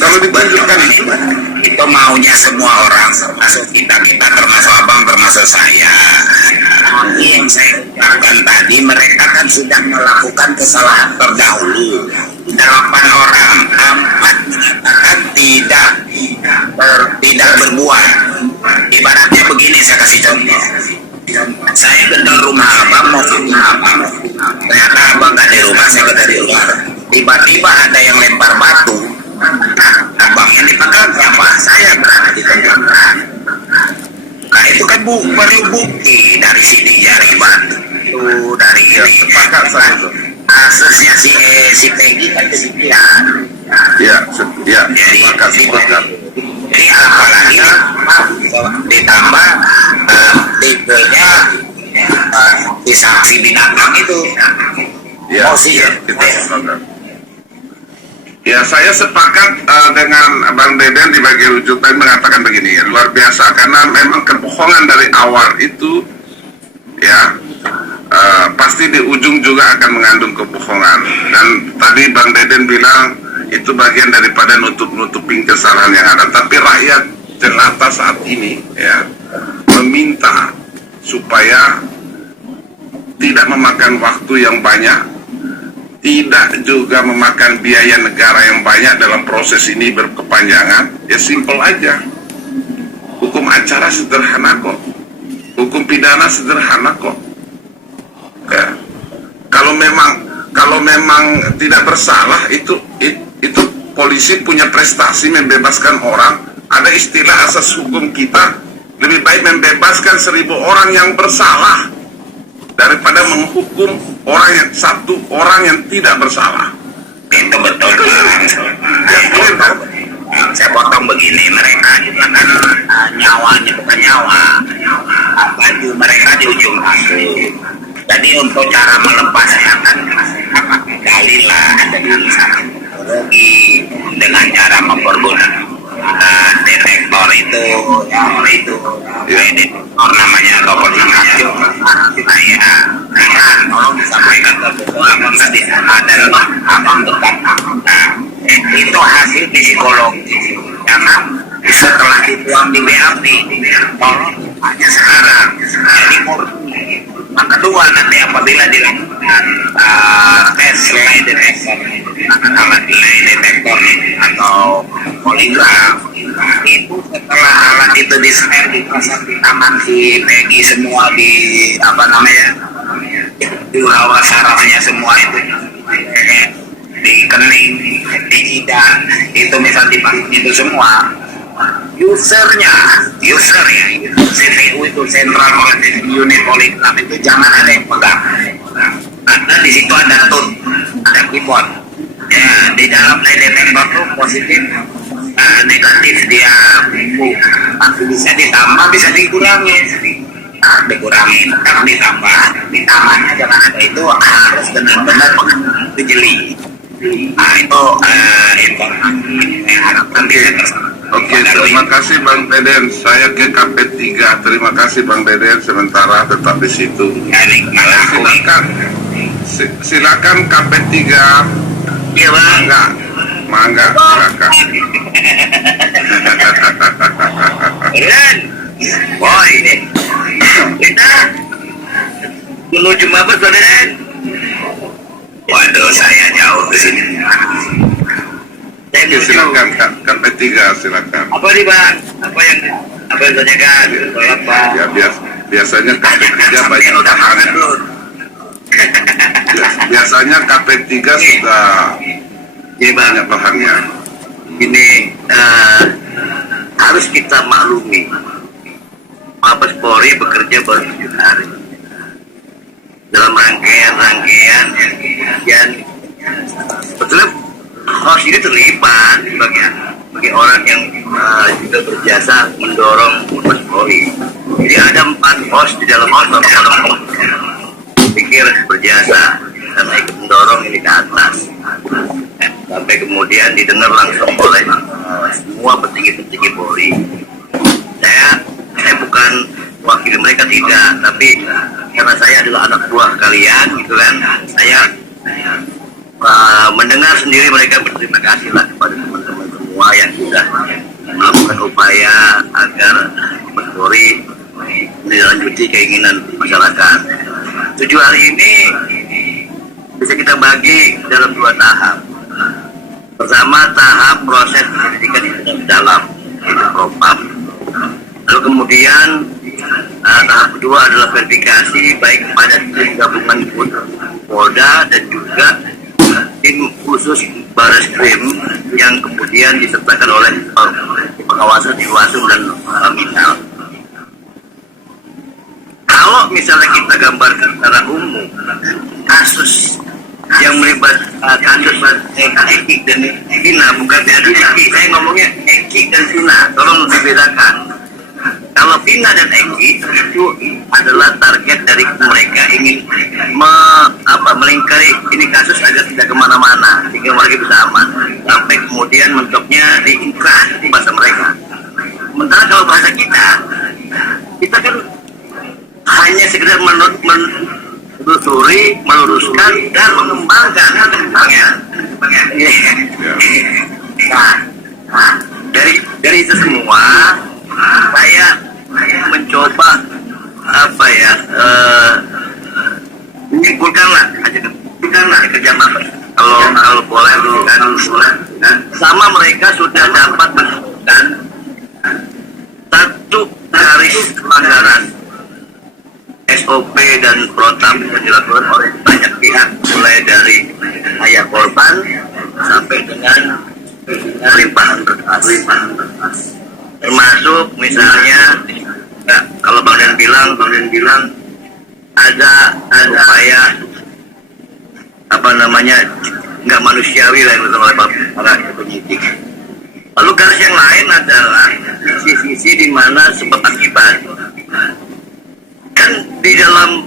kalau ditunjukkan itu maunya semua orang, termasuk kita termasuk abang, termasuk saya. Yang saya ucapkan tadi, mereka kan sudah melakukan kesalahan terdahulu. 8 orang, 4 menyatakan tidak berbuat. Ibaratnya begini, saya kasih contoh. Saya ke rumah abang, mau ke rumah abang. Ternyata abang gak di rumah, saya ke dari luar. Tiba-tiba ada yang lempar batu. Abang yang dipegang siapa? Saya berada di tengah. Nah itu kan perlu bukti dari sidik jari batu. Itu dari sepakat saya itu. kasusnya si Peggy kan demikian. Ya, Jadi sepakat. Jadi apalagi ditambah tipenya di saksi binatang itu. Ya, kita sepakat. Ya, saya sepakat dengan Bang Deden di bagian ujung tadi mengatakan begini, luar biasa karena memang kebohongan dari awal itu ya pasti pasti di ujung juga akan mengandung kebohongan. Dan tadi Bang Deden bilang itu bagian daripada nutup-nutupin kesalahan yang ada. Tapi rakyat jelata saat ini ya meminta supaya tidak memakan waktu yang banyak, tidak juga memakan biaya negara yang banyak dalam proses ini berkepanjangan. Ya simpel aja. Hukum acara sederhana kok. Hukum pidana sederhana kok. Ya. Kalau memang tidak bersalah, itu polisi punya prestasi membebaskan orang. Ada istilah asas hukum kita, lebih baik membebaskan 1000 orang yang bersalah daripada menghukum satu orang yang tidak bersalah. Itu betul. Saya potong begini, mereka juga kan nyawanya bukan nyawa, baju mereka di ujung kasus. Jadi untuk cara melepasnya kan dalil lah, ada teknologi dengan cara mempergunakan detektor itu, detektor namanya robot radio. Tolong disampaikan ke buku abang tadi ada abang dekat. Itu hasil psikologi karena setelah dituang di BAP, tolong hanya sekarang. Jadi yang kedua nanti apabila dilakukan tes lie detector, alat lie detector atau poligraf, itu setelah alat itu di-scan di tangan si Peggy semua di di rawa sarafnya semua itu di kening, di jidat, itu misal dipakai itu semua, usernya CPU itu Central Processing Unit Poligraf itu jangan ada yang pegang, karena di situ ada tone, ada keyboard. Ya, di dalam lie detector tuh positif, negatif dia, tapi bisa ditambah, bisa dikurangi. Dikurangi, tetap ditambah, di tangannya jangan ada, itu harus benar-benar dijeli. Nah itu informasi yang harapkan bisa tersebut. Oke, terima kasih Bang Deden. Saya ke KP3. Terima kasih Bang Deden. Sementara tetap di situ. Silakan KP3. Iya Bang. Mangga, silakan. Dan, boy, kita menuju Mabes Deden. Waduh, saya jauh ke sini. Oke, silakan KP3, silakan. Apa nih Bang? Apa yang ditanyakan? Ya biasanya KP3 banyak bahannya. Biasanya KP3 sudah banyak bahannya. Ini harus kita maklumi, Mabes Polri bekerja baru 7 hari dalam rangkaian dan sebetulnya host ini terlibat bagi orang yang juga berjasa mendorong Mabes Polri. Jadi ada 4 host di dalam pikir berjasa karena ikut mendorong ini ke atas, sampai kemudian didengar langsung oleh semua petinggi-petinggi Polri. Saya bukan wakil mereka, tidak, tapi karena saya adalah anak buah kalian gitu kan, saya mendengar sendiri mereka berterima kasih lah kepada teman-teman semua yang sudah melakukan upaya agar Polri menindaklanjuti keinginan masyarakat. 7 hari ini bisa kita bagi dalam 2 tahap. Pertama, tahap proses penyelidikan yang dalam, itu propam. Lalu kemudian tahap kedua adalah verifikasi baik kepada tim gabungan Polda dan juga tim khusus Barreskrim yang kemudian disertakan oleh pengawasan Irwasum dan Minal. Kalau misalnya kita gambarkan secara umum kasus yang melibatkan Eki dan Vina, bukan Eki, saya ngomongnya Eki dan Vina, tolong dibedakan. Kalau Vina dan Eki itu adalah target dari mereka ingin melingkari ini kasus agar tidak kemana-mana sehingga mereka bisa aman, sampai kemudian mentoknya diinkrah di bahasa mereka. Sementara kalau bahasa kita kan hanya sekedar menelusuri, meluruskan dan mengembangkan. Nah, dari itu semua saya mencoba menyimpulkanlah kerja Mabes kalau boleh sama mereka sudah dapat menemukan satu garis pelanggaran SOP dan protap yang dilakukan oleh banyak pihak, mulai dari ayah korban sampai dengan limpahan berkas, termasuk misalnya kalau Bang Den bilang ada upaya nggak manusiawi lah yang dilakukan oleh para penyidik. Lalu garis yang lain adalah sisi-sisi di mana sebab akibat. Kan di dalam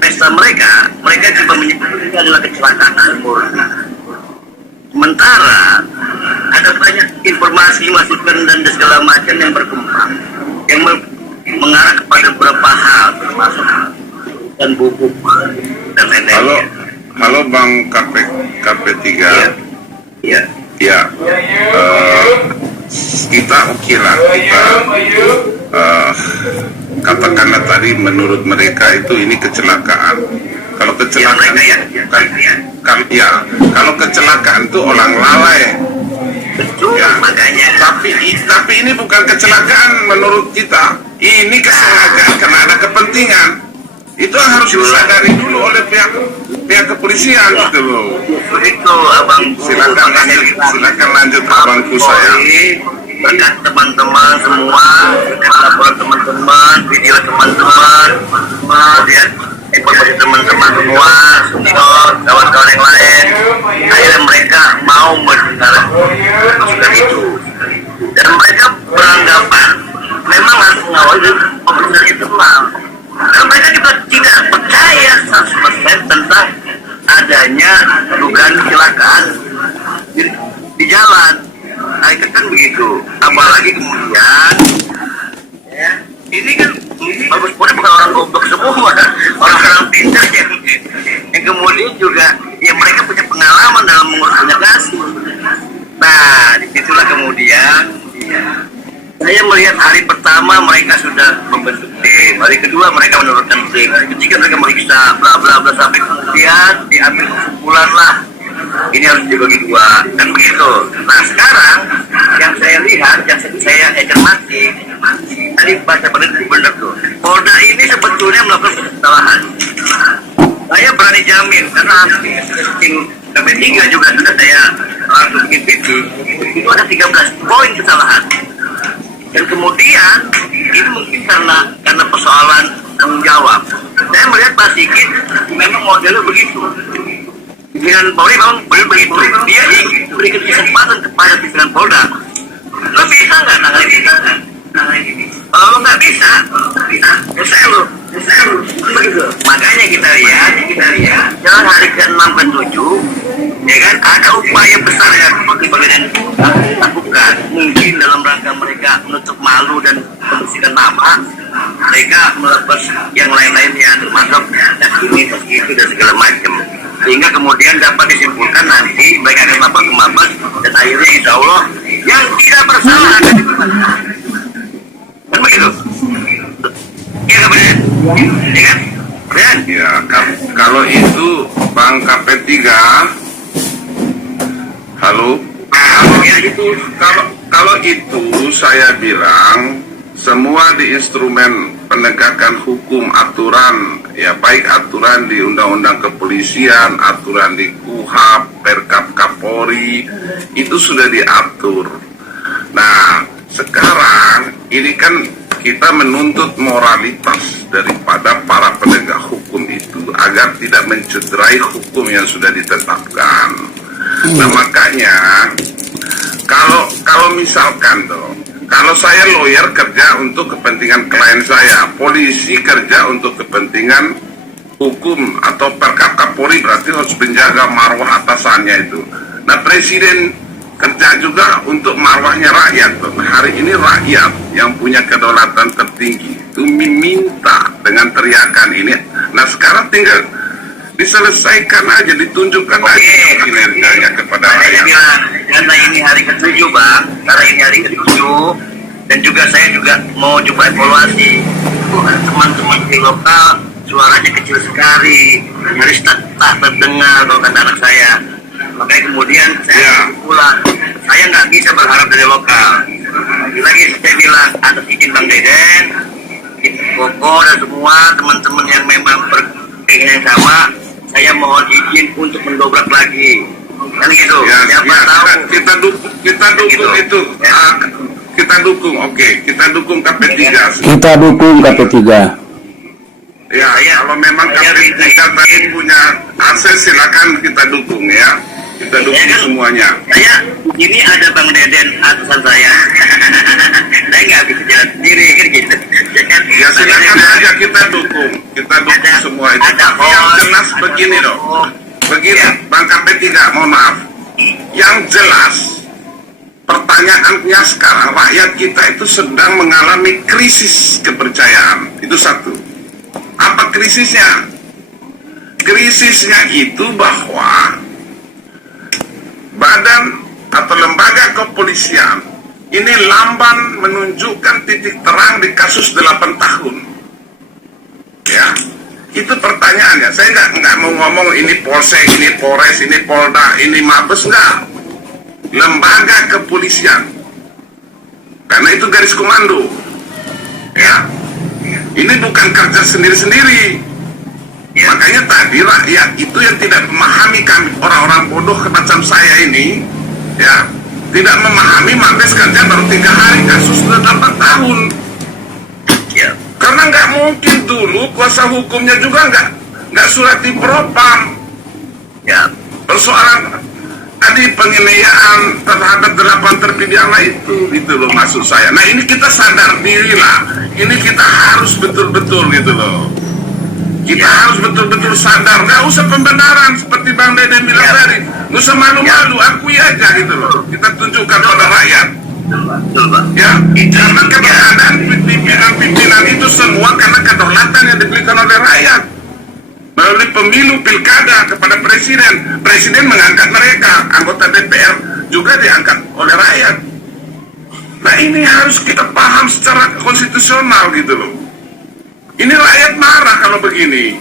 pesta mereka juga menyebut itu adalah kecelakaan murni. Sementara ada banyak informasi, masukan dan segala macam yang berkembang yang mengarah kepada beberapa hal, termasuk dan buku dan lain-lainnya. Halo Bang KP3. Iya. Ya. Kita oke lah. Katakanlah tadi menurut mereka itu ini kecelakaan. Kalau kecelakaan, kalau kecelakaan itu orang lalai. Betul, Ya. makanya. Tapi ini bukan kecelakaan menurut kita. Ini kesengajaan karena ada kepentingan. Itu yang harus disadari dulu oleh pihak kepolisian gitu loh. Itu Abang, Silakan lanjut abangku saya. berkat teman-teman semua, laporan teman-teman, video teman-teman, kemudian informasi teman-teman semua, senior, kawan-kawan yang lain, akhirnya mereka mau mendengar masukan itu, dan mereka beranggapan memang harus mengawal pemeriksaan itu lah. Dan mereka juga tidak percaya 100% tentang adanya dugaan kecelakaan di jalan. Nah, itu kan begitu. Apalagi kemudian ya, ini kan bagus bukan orang goblok semua, orang-orang pintar yang kemudian juga ya mereka punya pengalaman dalam mengurus banyak kasus. Nah, disitulah kemudian saya melihat hari pertama mereka sudah membentuk tim, hari kedua mereka menurunkan tim, hari ketiga mereka meriksa bla bla bla sampai kemudian diambil kesimpulan lah ini harus dibagi dua, kan begitu. Nah sekarang yang saya lihat, yang saya cermati, tadi bahasa benar tuh, Polda ini sebetulnya melakukan kesalahan. Saya berani jamin karena tim KP3 juga sudah saya langsung bikin PT, itu ada 13 poin kesalahan. Dan kemudian ini mungkin karena persoalan tanggung jawab. Saya melihat Pak Sigit memang modelnya begitu. Pimpinan Polri memang begitu. Dia ingin berikan kesempatan kepada pimpinan Polda. Lo bisa nggak nangani ini? Kalau lo nggak bisa, saya lo. Begitu. Makanya kita lihat, jalan hari ke-6 ke-7, ya kan, ada upaya besar yang bagian lakukan. Mungkin dalam rangka mereka menutup malu dan membersihkan nama, mereka melepas yang lain-lainnya, termasuk ini, itu dan segala macam. Sehingga kemudian dapat disimpulkan nanti mereka akan lapor ke Mabes dan akhirnya insya Allah yang tidak bersalah akan dibebaskan. Kan begitu? Iya kan benar? Iya kan? Benar? Ya, kalau itu Bang KP3, halo. Ya itu. Kalau itu saya bilang semua di instrumen penegakan hukum, aturan, ya baik aturan di Undang-Undang Kepolisian, aturan di KUHAP, Perkap Kapolri, itu sudah diatur. Nah, sekarang ini kan kita menuntut moralitas daripada para penegak hukum itu agar tidak mencederai hukum yang sudah ditetapkan. Nah, makanya kalau misalkan kalau saya lawyer kerja untuk kepentingan klien saya, polisi kerja untuk kepentingan hukum atau Perkap Kapolri berarti harus menjaga marwah atasannya itu. Nah, presiden kerja juga untuk marwahnya rakyat. Nah, hari ini rakyat yang punya kedaulatan tertinggi itu meminta dengan teriakan ini Nah sekarang tinggal diselesaikan aja, ditunjukkan aja kinerjanya kepada Saya rakyat. bilang, karena ini hari ke-7 Bang, karena ini hari ke-7 dan juga saya juga mau coba evaluasi teman-teman di lokal suaranya kecil sekali, nyaris tak terdengar kalau kata anak saya. Makanya kemudian saya pulang, saya nggak bisa berharap dari lokal. Lagi saya bilang atas izin Bang Deden, Koko dan semua teman-teman yang memang berkeinginan yang sama, saya mohon izin untuk mendobrak lagi. Kan gitu. Ya, Siapa ya, tahu kita dukung Gitu. itu. Ya. Kita dukung, oke. Kita dukung KP3. Kita dukung KP3. Ya, kalau memang Saya KP3 tadi punya akses, silakan kita dukung ya. Kita dukung kan- semuanya. saya ini ada Bang Deden atasan saya. Saya nggak bisa jalan sendiri kan gitu. Ya silakan aja kita dukung. Kita dukung semua itu. Tapi yang jelas begini dong. Begini, Bang KP3, mohon maaf. Yang jelas, pertanyaannya sekarang, rakyat kita itu sedang mengalami krisis kepercayaan. Itu satu. Apa krisisnya? Krisisnya itu bahwa badan atau lembaga kepolisian ini lamban menunjukkan titik terang di kasus 8 tahun. Ya, itu pertanyaannya. Saya nggak mau ngomong ini Polsek, ini Polres, ini Polda, ini Mabes, enggak. Lembaga kepolisian. Karena itu garis komando. Ya, ini bukan kerja sendiri-sendiri. Makanya tadi rakyat itu yang tidak memahami, kami orang-orang bodoh macam saya ini, ya, tidak memahami Mabes kerja baru 3 hari, kasus sudah 8 tahun. Ya. Karena nggak mungkin dulu kuasa hukumnya juga nggak surati propam. Ya. Persoalan tadi penganiayaan terhadap 8 terpidana itu, loh maksud saya. Nah ini kita sadar diri lah, ini kita harus betul-betul gitu loh. Kita harus betul-betul sadar, nggak usah pembenaran seperti Bang Deden bilang tadi, nggak usah malu-malu, akui aja gitu loh. Kita tunjukkan pada rakyat. Betul, Bang. Ya, karena keberadaan pimpinan itu semua karena kedaulatan yang diberikan oleh rakyat melalui pemilu pilkada kepada presiden. Presiden mengangkat mereka, anggota DPR juga diangkat oleh rakyat. Nah ini harus kita paham secara konstitusional gitu loh. Ini rakyat marah kalau begini.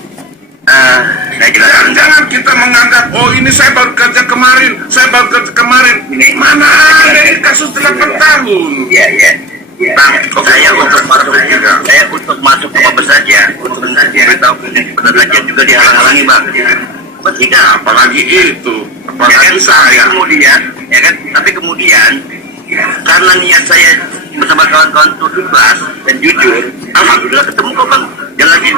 Saya jelaskan. Jangan kita menganggap, oh ini saya baru kerja kemarin, saya baru kerja kemarin. Mana ada ini kasus 8 tahun. Iya, iya. Bang, saya untuk masuk juga. saya untuk masuk ke Mabes saja, untuk memberitahu saja juga dihalang-halangi, Bang. Tidak. Apalagi itu, Ya apalagi kan, saya. kemudian, ya kan, tapi kemudian karena niat saya bersama kawan-kawan itu ikhlas dan jujur, alhamdulillah ketemu kok, Bang. Dan lagi,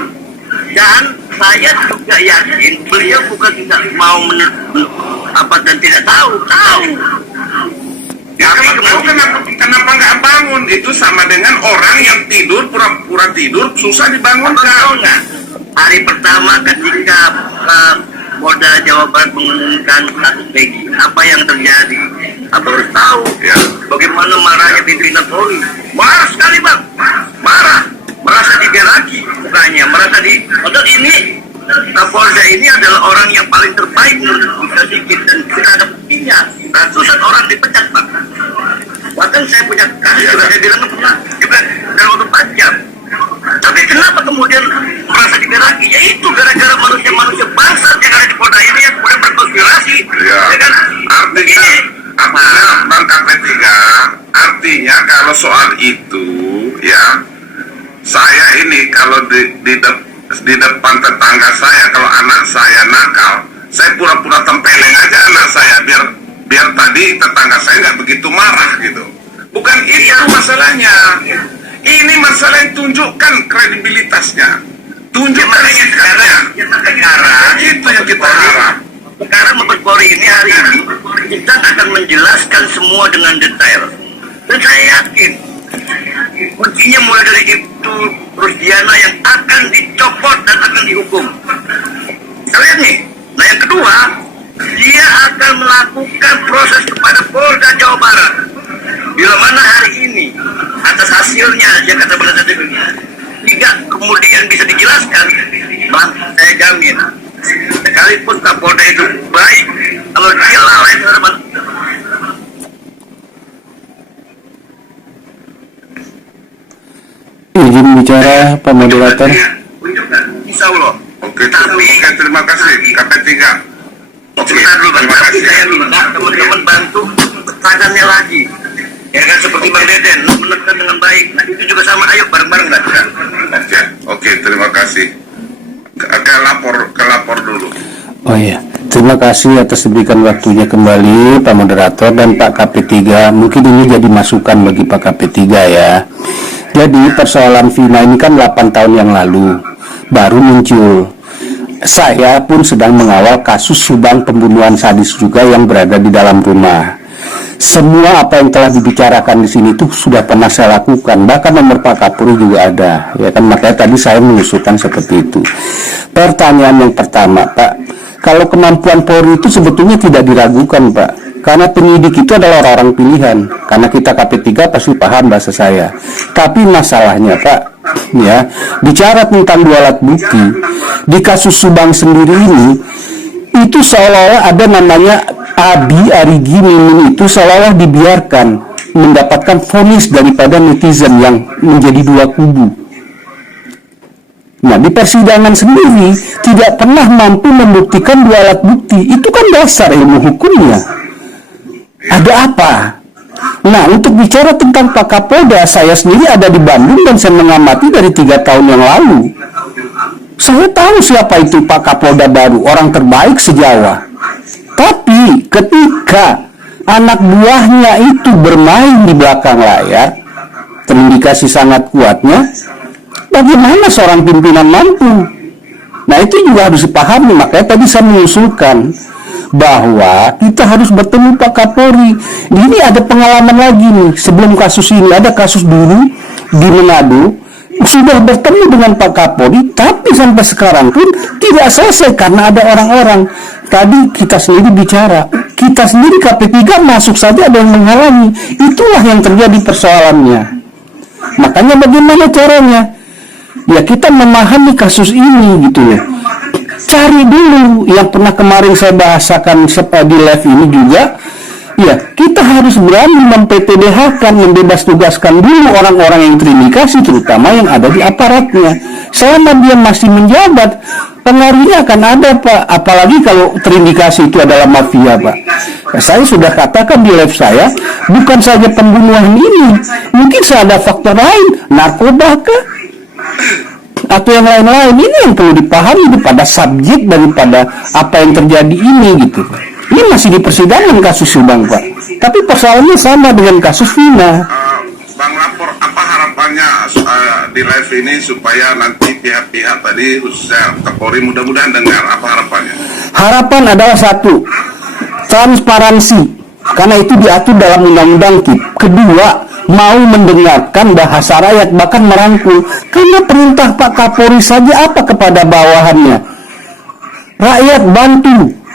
dan saya juga yakin beliau bukan tidak mau apa dan tidak tahu. Ya kalau kenapa nggak bangun? Itu sama dengan orang yang tidur, pura-pura tidur, susah dibangunkan. Enggak. Hari pertama ketika Polda Jawa Barat mengumumkan status PG, apa yang terjadi? Apa harus tahu? Ya. Bagaimana marahnya pimpinan Polri? Marah sekali, Bang. Marah. Merasa digeraki bukannya, merasa di. Padahal ini Kapolda ini adalah orang yang paling terbaik menurut kita sedikit dan kita ada buktinya. Ratusan orang dipecat, Bang. Bahkan saya punya kasus juga saya bilang pernah juga dalam waktu 4 jam. Tapi kenapa kemudian merasa digeraki? Ya itu gara-gara manusia-manusia bangsat yang ada di Polda ini yang kemudian berkonspirasi. Ya. kan? Artinya Bang KP3, artinya kalau soal itu, ya, saya ini kalau di depan tetangga saya, kalau anak saya nakal, saya pura-pura tempeleng aja anak saya biar tadi tetangga saya nggak begitu marah gitu. Bukan itu masalahnya. Ini masalah yang tunjukkan kredibilitasnya, tunjukkan sikapnya. Sekarang Itu yang kita harap. sekarang Mabes Polri ini hari ini kita akan menjelaskan semua dengan detail. Dan saya yakin kuncinya mulai dari itu Rusdiana yang akan dicopot dan akan dihukum. Kita lihat nih. Nah yang kedua, dia akan melakukan proses kepada Polda Jawa Barat. Bila mana hari ini atas hasilnya dia kata pada saat itu tidak kemudian bisa dijelaskan, Bang, saya jamin, sekalipun Kapolda itu baik, kalau dia lalai terhadap Izin bicara, Pak Moderator. Insya Allah. Oke, terima kasih. KP3. Oke, Sebentar dulu, Bang. terima Tapi kasih. saya minta teman-teman bantu tekadannya lagi. Ya kan, seperti Bang Deden, lu menekan dengan baik. Nah, itu juga sama, ayo bareng-bareng lah. Oke, terima kasih. Ke lapor dulu. Oh iya, terima kasih atas diberikan waktunya kembali Pak Moderator dan Pak KP3. Mungkin ini jadi masukan bagi Pak KP3 ya. Jadi persoalan Vina ini kan 8 tahun yang lalu baru muncul. Saya pun sedang mengawal kasus Subang pembunuhan sadis juga yang berada di dalam rumah. Semua apa yang telah dibicarakan di sini itu sudah pernah saya lakukan, bahkan nomor Pak Kapolri juga ada, ya kan, makanya tadi saya mengusulkan seperti itu. Pertanyaan yang pertama, Pak, kalau kemampuan Polri itu sebetulnya tidak diragukan, Pak, karena penyidik itu adalah orang-orang pilihan, karena kita KP3 pasti paham bahasa saya. Tapi masalahnya, Pak, ya, bicara tentang dua alat bukti di kasus Subang sendiri ini, itu seolah-olah ada namanya Abi Arigi Mimin, itu seolah-olah dibiarkan mendapatkan vonis daripada netizen yang menjadi dua kubu. Nah, di persidangan sendiri tidak pernah mampu membuktikan dua alat bukti. Itu kan dasar ilmu hukumnya. Ada apa? Nah, untuk bicara tentang Pak Kapolda, saya sendiri ada di Bandung dan saya mengamati dari 3 tahun yang lalu. Saya tahu siapa itu Pak Kapolda baru, orang terbaik se-Jawa. Tapi ketika anak buahnya itu bermain di belakang layar, terindikasi sangat kuatnya, bagaimana seorang pimpinan mampu? Nah, itu juga harus dipahami. Makanya tadi saya mengusulkan bahwa kita harus bertemu Pak Kapolri. Ini ada pengalaman lagi nih, sebelum kasus ini ada kasus dulu di Manado, sudah bertemu dengan Pak Kapolri, tapi sampai sekarang pun tidak selesai karena ada orang-orang. Tadi kita sendiri bicara, kita sendiri KP3 masuk saja ada yang menghalangi. Itulah yang terjadi persoalannya. Makanya bagaimana caranya? Ya, kita memahami kasus ini gitu ya. Cari dulu yang pernah kemarin saya bahasakan di live ini juga. Ya, kita harus berani mem-PTDH-kan, membebas tugaskan dulu orang-orang yang terindikasi, terutama yang ada di aparatnya. Selama dia masih menjabat, pengaruhnya akan ada, Pak. Apalagi kalau terindikasi itu adalah mafia, Pak. Nah, saya sudah katakan di live saya, bukan saja pembunuhan ini, mungkin ada faktor lain, narkoba kah? Atau yang lain-lain. Ini yang perlu dipahami pada subjek daripada apa yang terjadi ini gitu. Ini masih di persidangan kasus Subang, Pak. Tapi persoalannya sama dengan kasus Vina. Bang Lapor, apa harapannya di live ini supaya nanti pihak-pihak tadi khususnya Kapolri mudah-mudahan dengar, apa harapannya? Harapan adalah satu, transparansi, karena itu diatur dalam undang-undang KIP. Kedua, mau mendengarkan bahasa rakyat, bahkan merangkul. Karena perintah Pak Kapolri saja apa kepada bawahannya? Rakyat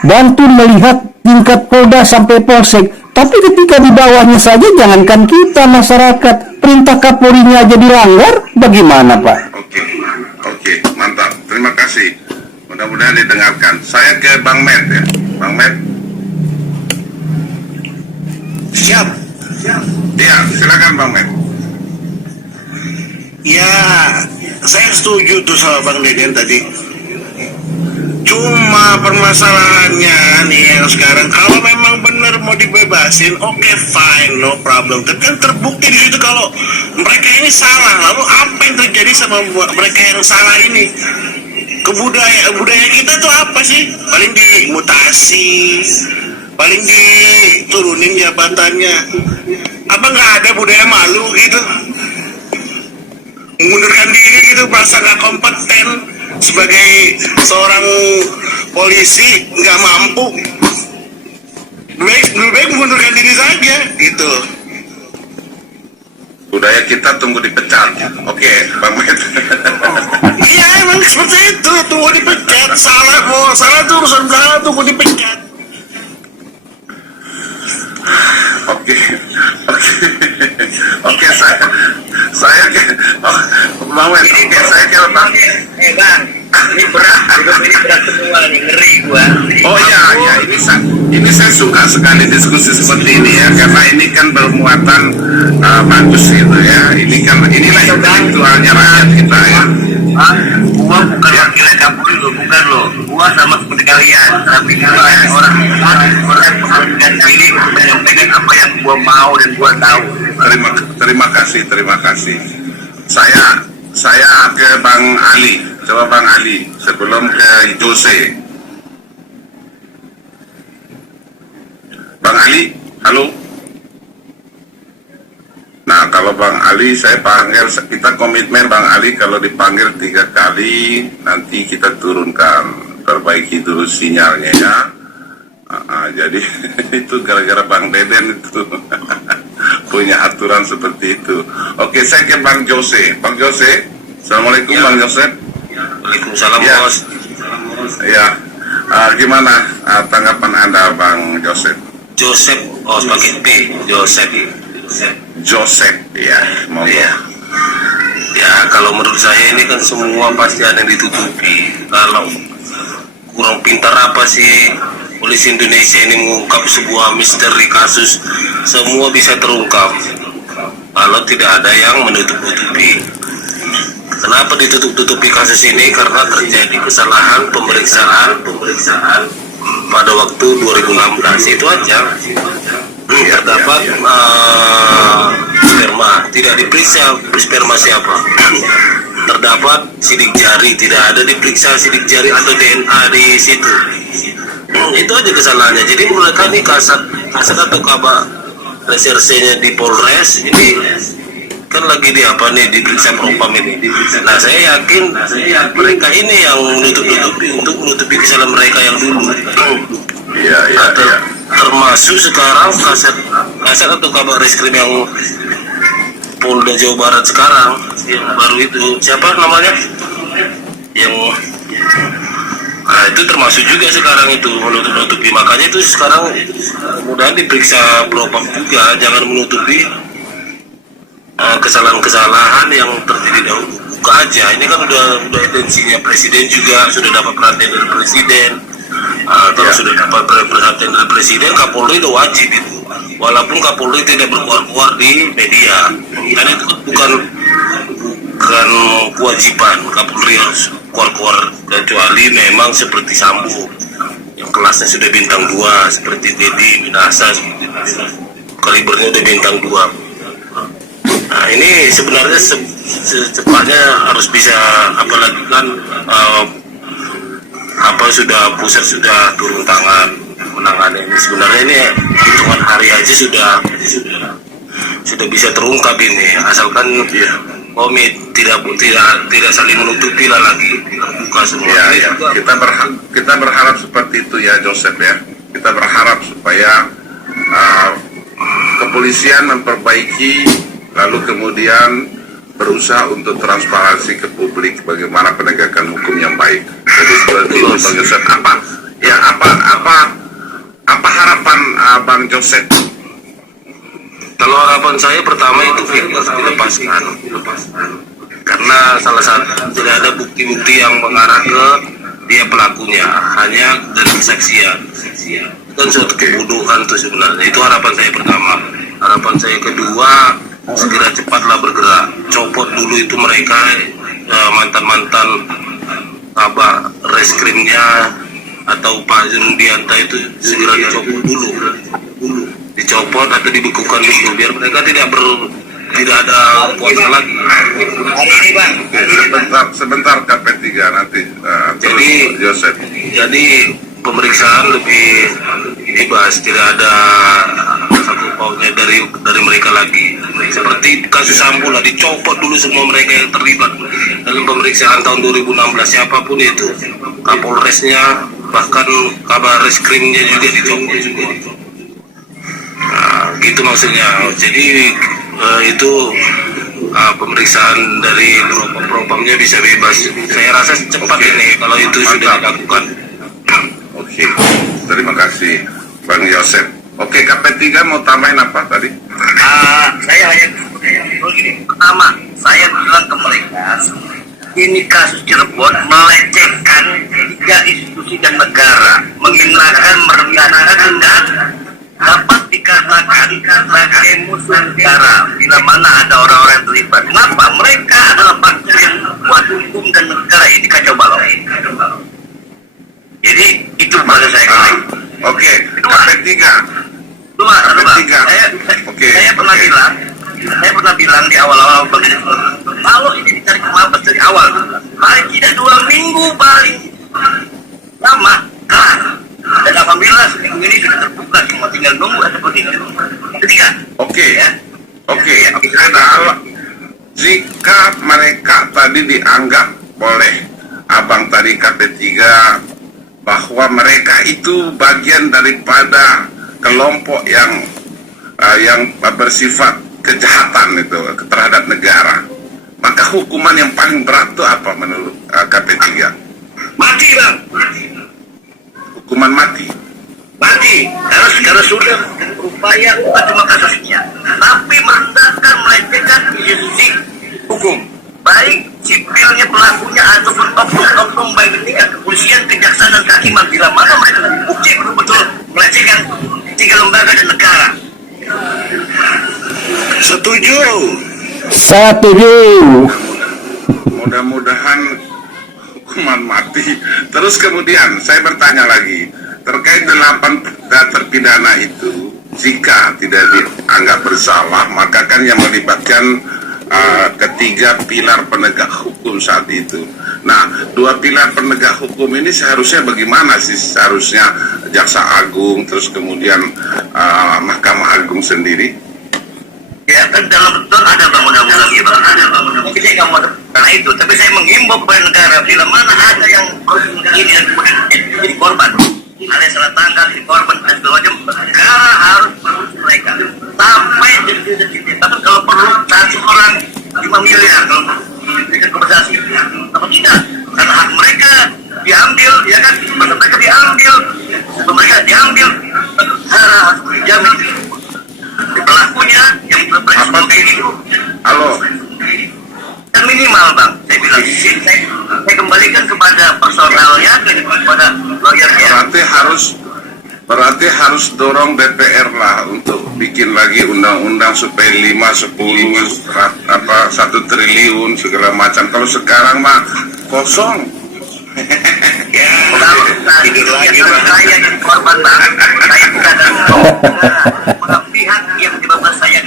bantu melihat tingkat Polda sampai Polsek. Tapi ketika di bawahnya saja, jangankan kita masyarakat, perintah Kapolrinya aja dilanggar, bagaimana, Pak? Oke, mantap. Terima kasih. Mudah-mudahan didengarkan. Saya ke Bang Med ya. Bang Med. Siap. Ya, silakan Bang Med. Ya, saya setuju tuh sama Bang Deden tadi. Cuma permasalahannya nih yang sekarang, kalau memang benar mau dibebasin, oke, fine, no problem. Tapi kan terbukti di situ kalau mereka ini salah. Lalu apa yang terjadi sama mereka yang salah ini? Budaya kita tuh apa sih? Paling dimutasi, paling diturunin jabatannya. Apa nggak ada budaya malu gitu? Mengundurkan diri gitu, merasa nggak kompeten sebagai seorang polisi, nggak mampu. Lebih baik mengundurkan diri saja gitu. Budaya kita tunggu dipecat. Oke, Bang Med. Iya, emang seperti itu, tunggu dipecat. Salah tuh urusan belakang, tunggu dipecat. Oke, saya Bang Med. Oke, saya kira Bang. Bang, ini berat Wah, ngeri gua. Oh iya, ya ini saya suka sekali diskusi seperti ini ya, karena ini kan bermuatan bagus gitu ya. Inilah intelektualnya rakyat kita ya. Gua bukan wakilnya Kapolri lo, bukan lo. Gua sama seperti kalian, tapi kalian orang yang pilih menyampaikan apa yang gua mau dan gua tahu. Terima kasih. Saya ke Bang Ali. Coba Bang Ali sebelum ke Jose. Bang Ali, halo. Nah, kalau Bang Ali saya panggil, kita komitmen Bang Ali kalau dipanggil 3 kali nanti kita turunkan, perbaiki dulu sinyalnya ya. Jadi itu gara-gara Bang Deden itu punya aturan seperti itu. Oke, saya ke Bang Jose. Bang Jose, Assalamualaikum ya. Bang Jose. Waalaikumsalam, ya. Bos. Ya, gimana tanggapan Anda Bang Joseph? Joseph, pakai P, Joseph, ya, monggo. Ya, kalau menurut saya ini kan semua pasti ada yang ditutupi. Kalau kurang pintar apa sih polisi Indonesia ini mengungkap sebuah misteri kasus, semua bisa terungkap kalau tidak ada yang menutup-tutupi. Kenapa ditutup-tutupi kasus ini? Karena terjadi kesalahan pemeriksaan pada waktu 2016 itu aja. Terdapat sperma, tidak diperiksa sperma siapa. Terdapat sidik jari, tidak ada diperiksa sidik jari atau DNA di situ. Itu aja kesalahannya. Jadi mereka ini kasat atau kabar resersenya di Polres ini kan lagi diperiksa propam ini. Nah, saya yakin mereka ini yang menutupi kesalahan mereka yang dulu. Iya. Termasuk sekarang kasat atau kabar reskrim yang Polda Jawa Barat sekarang yang baru itu siapa namanya? Itu termasuk juga sekarang itu menutupi. Makanya itu sekarang mudah diperiksa propam juga, jangan menutupi kesalahan-kesalahan yang terjadi dahulu. Buka aja, ini kan udah intensinya presiden juga, sudah dapat perhatian dari presiden. Kalau sudah dapat perhatian dari presiden, Kapolri itu wajib itu. Walaupun Kapolri tidak berkuar-kuar di media, karena itu bukan kewajiban Kapolri harus kuar-kuar, kecuali memang seperti Sambo yang kelasnya sudah bintang 2, seperti Dedi Minasa, kalibernya udah bintang 2. Nah, ini sebenarnya secepatnya harus bisa, apalagi kan pusat sudah turun tangan menangani ini. Sebenarnya ini hitungan hari aja sudah bisa terungkap ini, asalkan komit tidak saling menutupi lah lagi, buka semua. Ya. Kita berharap seperti itu ya Joseph ya. Kita berharap supaya kepolisian memperbaiki, lalu kemudian berusaha untuk transparansi ke publik bagaimana penegakan hukum yang baik. Jadi seperti itu Bang Joseph. Apa harapan Bang Joseph? Kalau harapan saya pertama itu Firly dilepaskan, karena salah satu tidak ada bukti-bukti yang mengarah ke dia pelakunya, hanya dari kesaksian. Kan suatu kebodohan tuh sebenarnya. Itu harapan saya pertama. Harapan saya kedua, segera cepatlah bergerak, copot dulu itu mereka mantan kabar reskrimnya atau Pak Zundianta itu segera dicopot dulu, dicopot atau dibekukan dulu biar mereka tidak ada kuasa lagi. Hari ini Bang. Sebentar KP3 nanti. Jadi Joseph. Jadi pemeriksaan lebih bebas, tidak ada satu paunya dari mereka lagi. Seperti kasus Sambo lah, dicopot dulu semua mereka yang terlibat dalam pemeriksaan tahun 2016, siapapun itu, Kapolresnya, bahkan kabar reskrimnya juga dicopot semua. Nah, gitu maksudnya. Jadi itu pemeriksaan dari propamnya bisa bebas. Saya rasa cepat ini kalau itu sudah dilakukan. Oke, terima kasih Bang Yosef. Oke, KP3 mau tambahin apa tadi? Saya hanya begini. Pertama, saya bilang ke mereka, ini kasus Cirebon melecehkan 3 institusi kepentingan negara, menghinakan, merendahkan dan dapat dikatakan sebagai musuh negara bila mana ada orang-orang yang terlibat. Kenapa? Mereka adalah faktor yang membuat hukum dan negara ini kacau balau. Jadi itu pada saya. Oke, KP3. Dua, Ketiga. saya pernah bilang di awal-awal begini, kalau ini dicari kemampuan dari awal, paling tidak 2 minggu paling lama, dan alhamdulillah seminggu ini sudah terbuka, semua tinggal nunggu seperti itu. Ketiga, Oke. ya. Oke, adalah jika mereka tadi dianggap oleh abang tadi KP3 bahwa mereka itu bagian daripada kelompok yang bersifat kejahatan itu terhadap negara, maka hukuman yang paling berat itu apa menurut KP3? Mati bang, Hukuman mati. mati. Karena sudah berupaya bukan cuma kasusnya, tapi merendahkan, melecehkan institusi hukum, baik sipilnya pelakunya ataupun oknum baik tingkat kepolisian, kejaksaan dan kehakiman, bila mana mereka terbukti betul-betul melecehkan 3 lembaga dan negara. Setuju. Mudah-mudahan hukuman mati. Terus kemudian saya bertanya lagi terkait 8 terpidana itu, jika tidak dianggap bersalah, maka kan yang melibatkan ketiga pilar penegak hukum saat itu. Nah, 2 pilar penegak hukum ini seharusnya bagaimana sih? Seharusnya Jaksa Agung, terus kemudian Mahkamah Agung sendiri. Ya kan dalam betul ada bangunan lagi bang, ada bangunan. Mungkin saya nggak mau karena itu, tapi saya mengimbau kepada negara bila mana ada yang ini dan kemudian jadi korban, ada yang salah tangkap jadi korban dan segala macam, negara harus mengurus mereka sampai jadi. Tapi kalau perlu 1 orang 5 miliar kalau memberikan kompensasi, apa tidak? Karena hak mereka diambil, ya kan? Masa mereka diambil, negara harus dijamin. Pelakunya yang berprestasi kayak gitu. Halo, Kan minimal bang, saya bilang saya kembalikan kepada personalnya, kepada lawyernya. berarti harus dorong DPR lah untuk bikin lagi undang-undang supaya 5, 10, 1 triliun segala macam. Kalau sekarang mah kosong. Ya, kalau tidur lagi saya yang korban bang, saya bukan pihak yang menyebabkan saya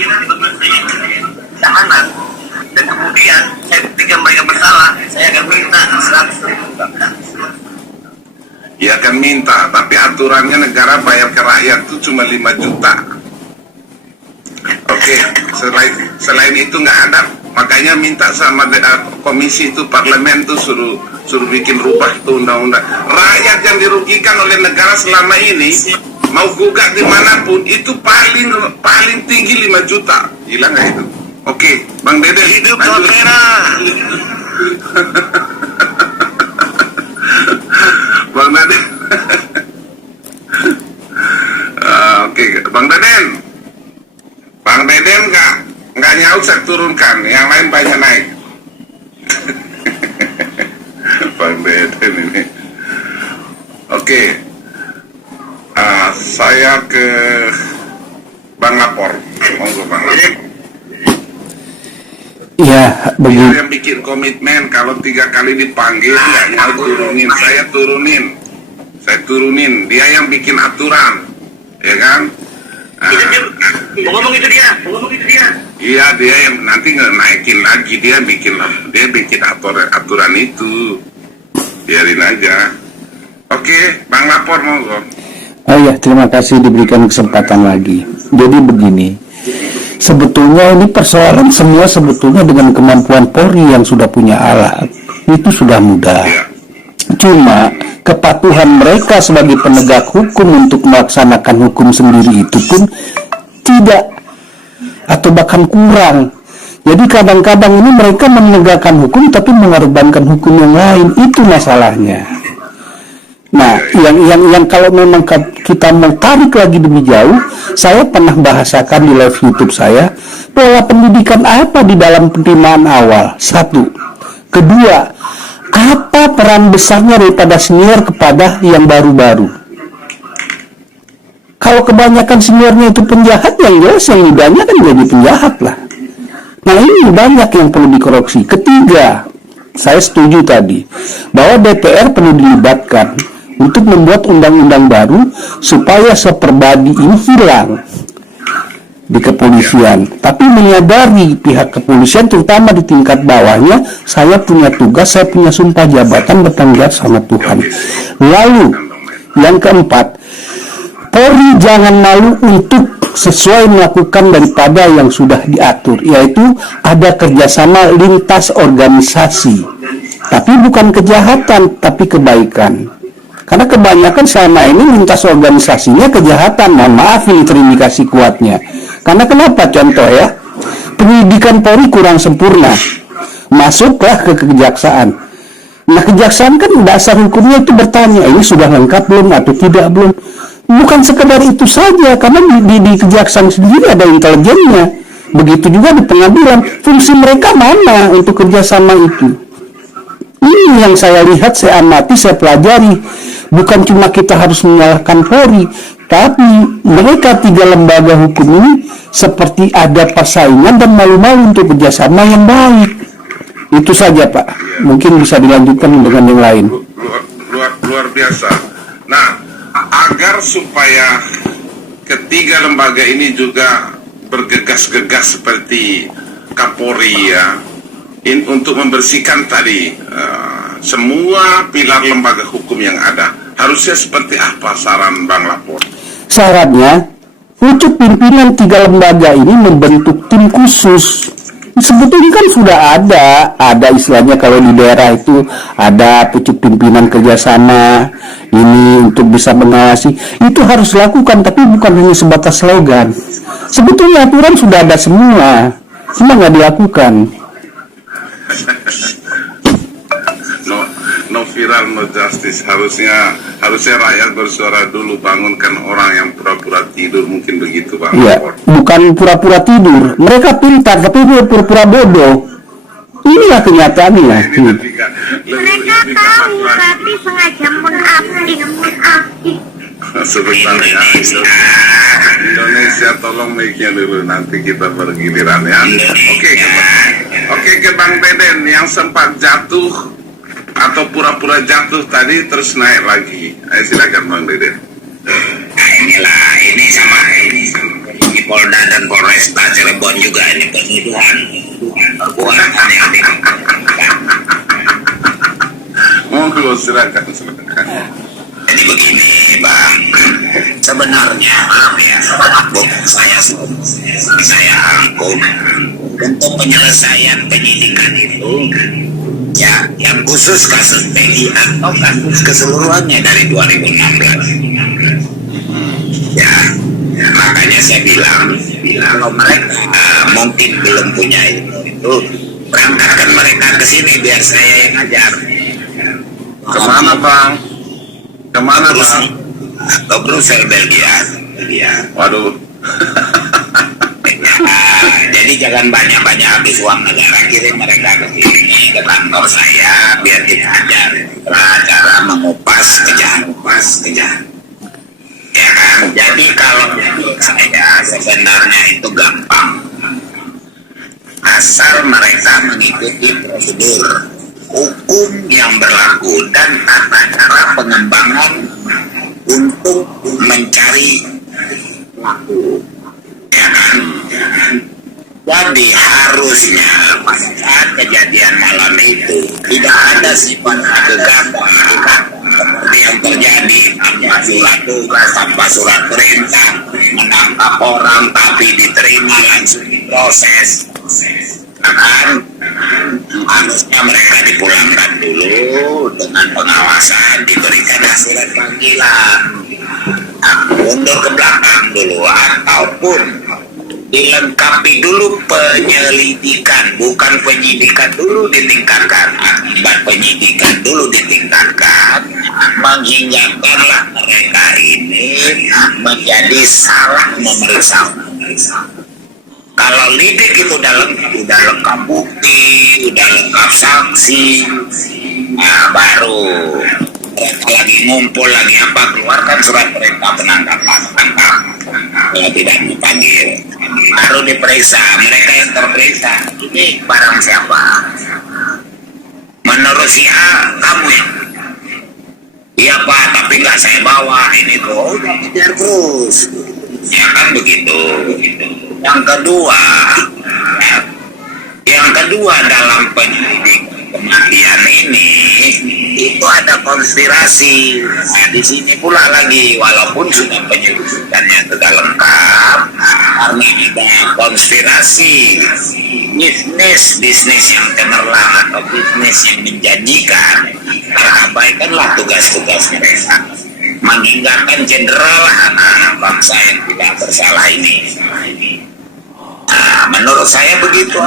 tahanan, dan kemudian saya buktikan mereka bersalah, saya akan minta 100.000 bang. Ya akan minta, tapi aturannya negara bayar ke rakyat itu cuma 5 juta. Oke, selain itu nggak ada, makanya minta sama komisi itu, parlemen tuh suruh bikin rubah itu undang-undang. Rakyat yang dirugikan oleh negara selama ini mau gugat dimanapun itu paling tinggi 5 juta. Gila nggak itu? Oke, Bang Dede Hidup lanjut. Totera. Bang Deden. Oke, Bang Deden. Bang Deden nggak nyaut, saya turunkan. Yang lain banyak naik. Bang Deden ini. Oke. Saya ke Bang Lapor. Monggo Bang Lapor. Ya, Dia begini. yang bikin komitmen kalau 3 kali dipanggil nggak nyaut turunin. Saya turunin. Dia yang bikin aturan, ya kan? Ngomong itu dia. Iya, dia yang nanti naikin lagi, dia bikin aturan itu. Biarin aja. Oke, Bang Lapor monggo. Oh ya, terima kasih diberikan kesempatan lagi. Jadi begini, sebetulnya ini persoalan semua sebetulnya dengan kemampuan Polri yang sudah punya alat, itu sudah mudah. Ya. Cuma kepatuhan mereka sebagai penegak hukum untuk melaksanakan hukum sendiri itu pun tidak, atau bahkan kurang. Jadi kadang-kadang ini mereka menegakkan hukum tapi mengorbankan hukum yang lain, itu masalahnya. Nah, yang kalau memang kita mau tarik lagi lebih jauh, saya pernah bahasakan di live YouTube saya, pola pendidikan apa di dalam penerimaan awal? 1. Kedua, Apa peran besarnya daripada senior kepada yang baru-baru? Kalau kebanyakan seniornya itu penjahat, yang jelas yang mudanya kan jadi penjahat lah. Nah, ini banyak yang perlu dikoreksi. Ketiga, saya setuju tadi bahwa DPR perlu dilibatkan untuk membuat undang-undang baru supaya seperbadi ini hilang di kepolisian. Tapi menyadari pihak kepolisian, terutama di tingkat bawahnya, saya punya tugas, saya punya sumpah jabatan bertanggung jawab sama Tuhan. Lalu yang keempat, Polri jangan malu untuk sesuai melakukan daripada yang sudah diatur, yaitu ada kerjasama lintas organisasi, tapi bukan kejahatan, tapi kebaikan. Karena kebanyakan selama ini lintas organisasinya kejahatan. Mohon maaf, ini terindikasi kuatnya. Karena kenapa? Contoh ya, penyidikan Polri kurang sempurna, masuklah ke kejaksaan. Nah, kejaksaan kan dasar hukumnya itu bertanya, ini sudah lengkap belum atau tidak belum. Bukan sekedar itu saja, karena di kejaksaan sendiri ada intelijennya. Begitu juga di pengadilan, fungsi mereka mana untuk kerjasama itu? Ini yang saya lihat, saya amati, saya pelajari. Bukan cuma kita harus menyalahkan Polri, tapi mereka tiga lembaga hukum ini seperti ada persaingan dan malu-malu untuk kerjasama yang baik. Itu saja, Pak. Mungkin bisa dilanjutkan dengan yang lain. Luar biasa. Nah, agar supaya ketiga lembaga ini juga bergegas-gegas seperti Kapolri ya, untuk membersihkan tadi semua pilar lembaga hukum yang ada, harusnya seperti apa saran Bang Lapor? Syaratnya, pucuk pimpinan tiga lembaga ini membentuk tim khusus. Sebetulnya kan sudah ada istilahnya kalau di daerah itu ada pucuk pimpinan kerjasama ini untuk bisa mengawasi. Itu harus dilakukan, tapi bukan hanya sebatas slogan. Sebetulnya aturan sudah ada semua, cuma nggak dilakukan. No viral, no justice. Harusnya rakyat bersuara dulu, bangunkan orang yang pura-pura tidur, mungkin begitu, Bang. Iya, bukan pura-pura tidur. Mereka pintar, tapi dia pura-pura bodoh. Inilah kenyataannya. Mereka tahu, tapi sengaja munafik. Sebentar ya, Indonesia tolong mic-nya dulu, nanti kita bergiliran ya. Oke, ke Bang Deden yang sempat jatuh atau pura-pura jatuh tadi terus naik lagi. Ayo silakan Bang Deden. Ini sama ini Polda dan Polresta Cirebon juga ini penuduhan perbuatan yang Monggo silakan. Jadi begini, Bang, sebenarnya maaf ya, bukan saya angkum untuk penyelesaian penyidikan itu ya, yang khusus kasus PI atau kasus keseluruhannya dari 2016 ya, makanya saya bilang kalau mereka mungkin belum punya itu berangkatkan mereka ke sini biar saya yang ngajar. Kemana Bang? Kemana Bang? Ke Brussels, Belgia. Waduh. Jadi jangan banyak-banyak habis uang negara, kirim mereka ke sini, ke kantor saya, biar kita ajar cara mengupas kejahatan. Ya kan? Jadi kalau saya sebenarnya itu gampang, asal mereka mengikuti prosedur hukum yang berlaku dan tata cara pengembangan untuk mencari pelaku. Ya kan? Jadi harusnya pada saat kejadian malam itu tidak ada sifat gegabah seperti yang terjadi tanpa surat tugas, tanpa surat perintah, menangkap orang tapi diterima langsung diproses. Kan? Harusnya mereka dipulangkan dulu dengan pengawasan, diberikan surat panggilan, mundur ke belakang dulu, ataupun dilengkapi dulu penyelidikan, bukan penyidikan dulu ditingkatkan, akibat penyidikan dulu ditingkatkan, mengingatkanlah mereka ini menjadi salah memeriksa. Kalau lidik itu udah lengkap bukti, udah lengkap saksi, Nah, baru mereka lagi ngumpul lagi apa, keluarkan surat perintah penangkapan, tangkap kalau tidak dipanggil, baru diperiksa. Mereka yang terperiksa, ini barang siapa? Menurut si A, kamu yang iya Pak, tapi nggak saya bawa ini tuh. Udah kejar terus, ya kan begitu. Yang kedua, dalam penyelidikan kematian ini itu ada konspirasi. Nah, di sini pula lagi, walaupun sudah penyelidikannya sudah lengkap, karena ada konspirasi bisnis yang cemerlang atau bisnis yang menjanjikan, terabaikanlah tugas-tugas mereka, meninggalkan jenderal anak bangsa yang tidak bersalah ini. Nah, menurut saya begitu,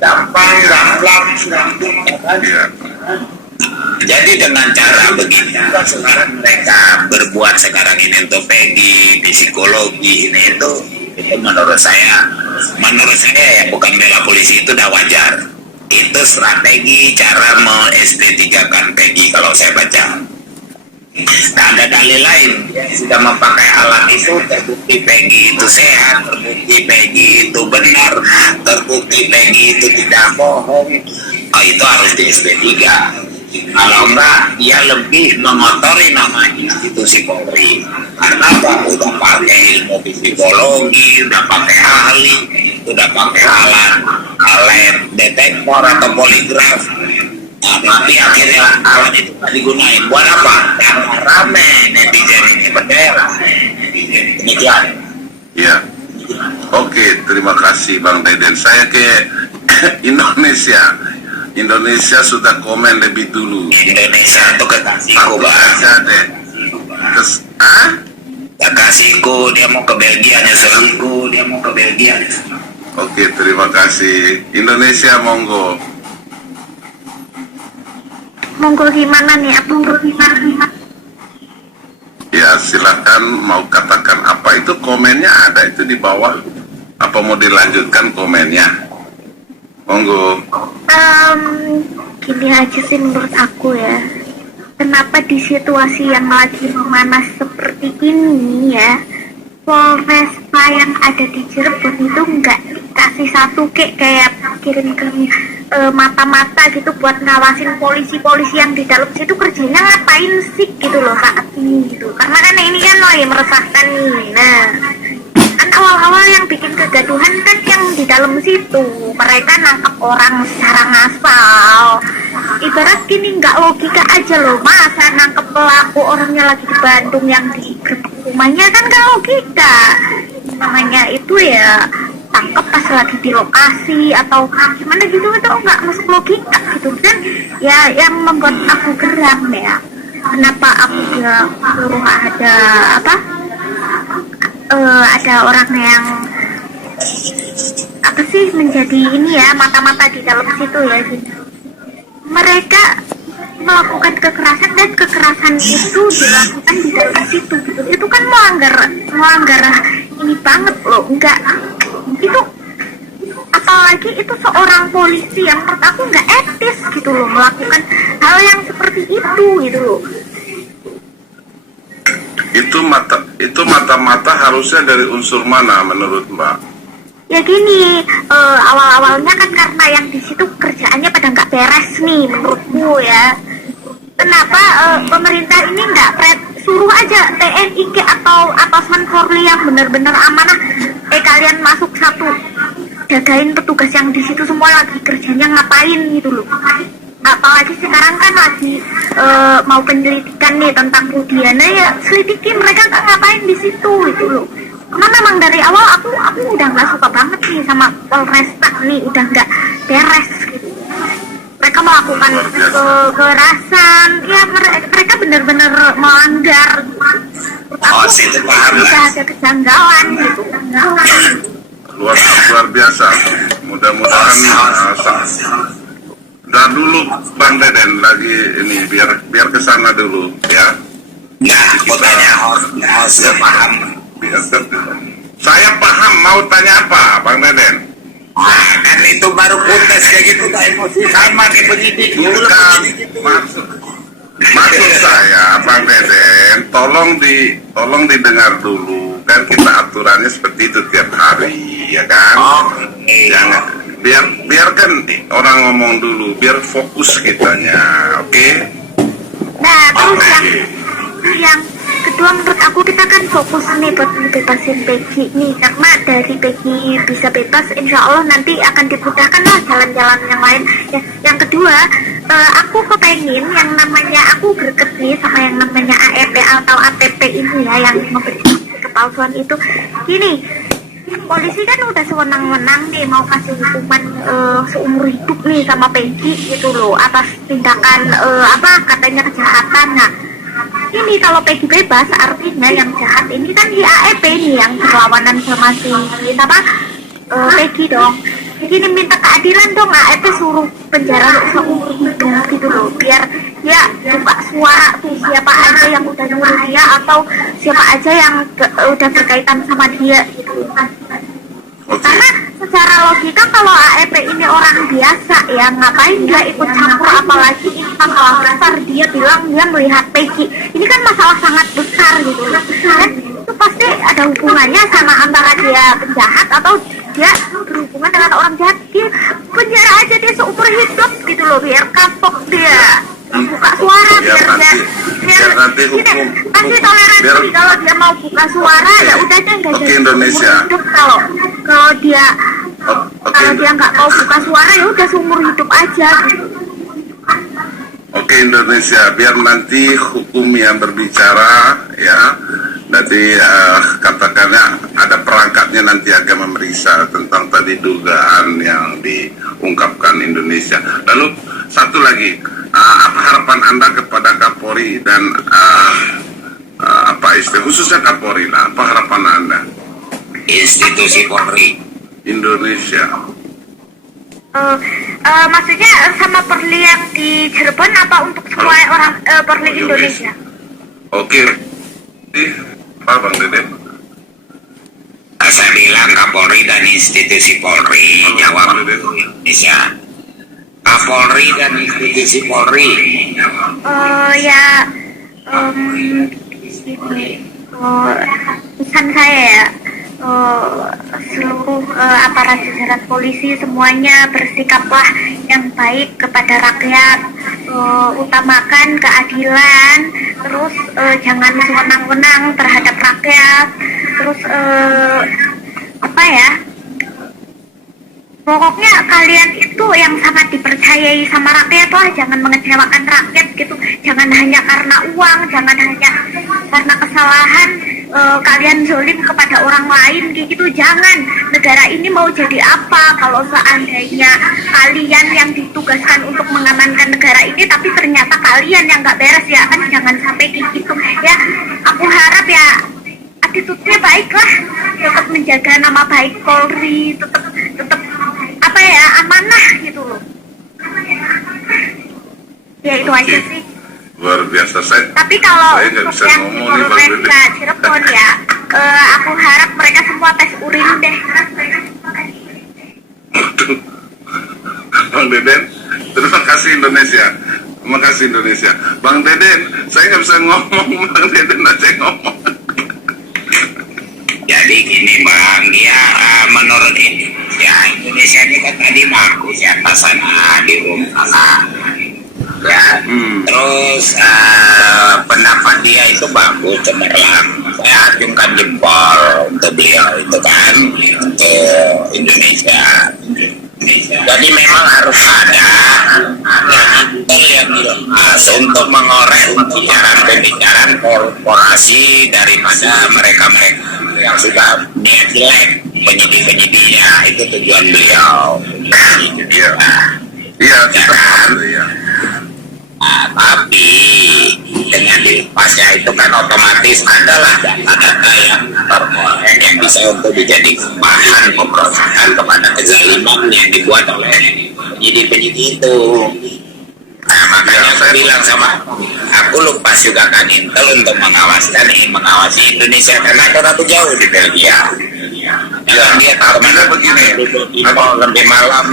gampang. Jadi dengan cara begitu sekarang mereka berbuat sekarang ini untuk Peggy, psikologi ini itu menurut saya ya, bukan bela polisi, itu udah wajar. Itu strategi cara me-SP3-kan Peggy kalau saya baca. Tak ada dalil lain, sudah memakai alat itu, terbukti Peggy itu sehat, terbukti Peggy itu benar, terbukti Peggy itu tidak bohong. Oh, itu harus di SP3. Kalau enggak, dia lebih mengotori nama institusi Polri. Karena apa? Udah pakai ilmu psikologi, udah pakai ahli, udah pakai alat detektor atau poligraf. Nah, tapi akhirnya alat itu nggak digunain. Buat apa? Karena rame netizen ini bendera. Demikian. Ya. Oke, terima kasih Bang Deden. Saya ke Indonesia. Indonesia sudah komen lebih dulu. Indonesia itu kekasihku, Aku Bang. aja deh. Kekasihku, dia mau ke Belgia, nyusulku, dia mau ke Belgia. Oke, terima kasih. Indonesia, monggo. Monggo gimana nih? Monggo gimana? Ya, silakan mau katakan apa itu, komennya ada itu di bawah. Apa mau dilanjutkan komennya? Monggo. Gini aja sih menurut aku ya. Kenapa di situasi yang lagi memanas seperti ini ya, Polresta yang ada di Cirebon itu nggak dikasih satu kayak kirim ke mata-mata gitu buat ngawasin polisi-polisi yang di dalam situ kerjanya ngapain sih gitu loh saat ini gitu. Karena kan ini kan lagi meresahkan nih. Nah, kan awal-awal yang bikin kegaduhan kan yang di dalam situ, mereka nangkep orang secara ngasal. Ibarat gini, nggak logika aja loh, masa nangkep pelaku orangnya lagi di Bandung yang digerebek rumahnya, kan nggak logika. Namanya itu ya tangkep pas lagi di lokasi atau gimana gitu, itu nggak masuk logika gitu. Dan ya yang membuat aku geram ya, kenapa aku bilang suruh ada apa? Ada orang yang apa sih menjadi ini ya, mata-mata di dalam situ ya gitu. Mereka melakukan kekerasan dan kekerasan itu dilakukan di dalam situ gitu. Itu kan melanggar ini banget loh. Enggak, itu apalagi itu seorang polisi yang menurut aku nggak etis gitu loh melakukan hal yang seperti itu gitu loh. Itu mata-mata harusnya dari unsur mana menurut Mbak? Ya gini, awal-awalnya kan karena yang di situ kerjaannya pada nggak beres nih menurutku ya. Kenapa pemerintah ini nggak suruh aja TNI atau atasan Polri yang benar-benar amanah, kalian masuk satu, jagain petugas yang di situ semua lagi kerjanya ngapain gitu loh. Apalagi sekarang kan lagi mau penyelidikan nih tentang Rudiana, ya selidiki mereka nggak ngapain di situ gitu loh. Karena memang dari awal aku udah nggak suka banget nih sama Polresta nih, udah nggak beres gitu. Mereka melakukan kekerasan, ya mereka benar-benar melanggar. Aku udah ada kejanggalan gitu. Luar biasa. Mudah-mudahan dulu Bang Deden lagi ini biar kesana dulu ya. Nah, pokoknya harus paham. Saya paham, mau tanya apa Bang Deden? Nah, kan itu baru protes kayak gitu, tak emosi sama kayak penyidik. Bukan, maksud saya Bang Deden, tolong didengar dulu, kan kita aturannya seperti itu tiap hari, ya kan? Jangan biarkan orang ngomong dulu, biar fokus kitanya, oke? Nah, terus yang kedua menurut aku kita kan fokus nih buat bebasin Peggy nih, karena dari Peggy bisa bebas insya Allah nanti akan dimudahkan lah jalan-jalan yang lain ya. Yang kedua, aku kepengen yang namanya aku greget nih sama yang namanya AEP atau ATP ini ya, yang memberi kepalsuan itu. Gini, polisi kan udah sewenang-wenang nih mau kasih hukuman seumur hidup nih sama Peggy gitu loh atas tindakan katanya kejahatan. Nah, ini kalau Peggy bebas artinya yang jahat ini kan di AEP nih yang berlawanan sama si Peggy dong. Jadi minta keadilan dong, AEP suruh penjara seumur hidup gitu loh, biar dia buka suara tuh siapa aja yang udah nyuruh dia atau siapa aja yang udah berkaitan sama dia gitu. Karena secara logika kalau AEP ini orang biasa ya, ngapain dia ikut campur, apalagi ini masalah besar, dia bilang dia melihat Peggy, ini kan masalah sangat besar gitu. Dan itu pasti ada hubungannya sama antara dia penjahat atau dia berhubungan dengan orang jahat. Dia penjara aja dia seumur hidup gitu loh, biar kapok dia buka suara, biar nanti hukum kasih toleransi. Kalau dia mau buka suara ya udah deh, nggak jadi Indonesia. hidup. Kalau dia nggak mau buka suara ya udah seumur hidup aja gitu. Oke Indonesia, biar nanti hukum yang berbicara ya, nanti katakannya ada perangkatnya nanti akan memeriksa tentang tadi dugaan yang diungkapkan Indonesia. Lalu satu lagi, apa harapan Anda kepada Kapolri dan khususnya Kapolri lah, apa harapan Anda? Institusi Polri Indonesia. Maksudnya sama Perli yang di Cirebon apa untuk semua orang Perli Indonesia? Oke. Apa Bang Deden? saya bilang Kapolri dan institusi Polri jawab Indonesia. Kapolri dan institusi Polri pesan saya ya, seluruh aparat jajaran polisi semuanya bersikaplah yang baik kepada rakyat, utamakan keadilan, terus jangan sewenang-wenang terhadap rakyat, terus pokoknya kalian itu yang sangat dipercayai sama rakyat lah, jangan mengecewakan rakyat gitu, jangan hanya karena uang, jangan hanya karena kesalahan kalian zolim kepada orang lain gitu, jangan. Negara ini mau jadi apa kalau seandainya kalian yang ditugaskan untuk mengamankan negara ini tapi ternyata kalian yang nggak beres ya kan, jangan sampai gitu ya. Aku harap ya attitude-nya baik lah, tetap menjaga nama baik Polri, tetap amanah gitu loh. Ya itu aja sih. Luar biasa saya. Tapi kalau saya nggak untuk bisa yang ngomong nih, Polres Bang Deden. Cirebon ya, aku harap mereka semua tes urin deh. Bang Deden, terima kasih Indonesia. Terima kasih Indonesia. Bang Deden, saya nggak bisa ngomong. Bang Deden aja ngomong. jadi gini Bang, dia menurut Indonesia ini kan tadi bagus ya, sana di rumah ya, terus pendapat dia itu bagus, cemerlang. Saya acungkan jempol untuk beliau itu kan, untuk Indonesia. Jadi memang harus ada yang dilepas untuk mengorek pembicaraan korporasi daripada mereka-mereka yang sudah niat jelek, penyidik-penyidiknya. Itu tujuan beliau. Iya, kita paham ya. Tapi dengan dilepasnya itu kan otomatis adalah data-data yang terkorek yang bisa untuk dijadikan bahan pemberontakan kepada kezaliman yang dibuat oleh penyidik-penyidik itu. Nah, makanya aku bilang sama aku lepas juga kan Intel untuk mengawasi Indonesia karena kita tuh jauh di Belgia. Ya, dia artinya begini. lebih malam.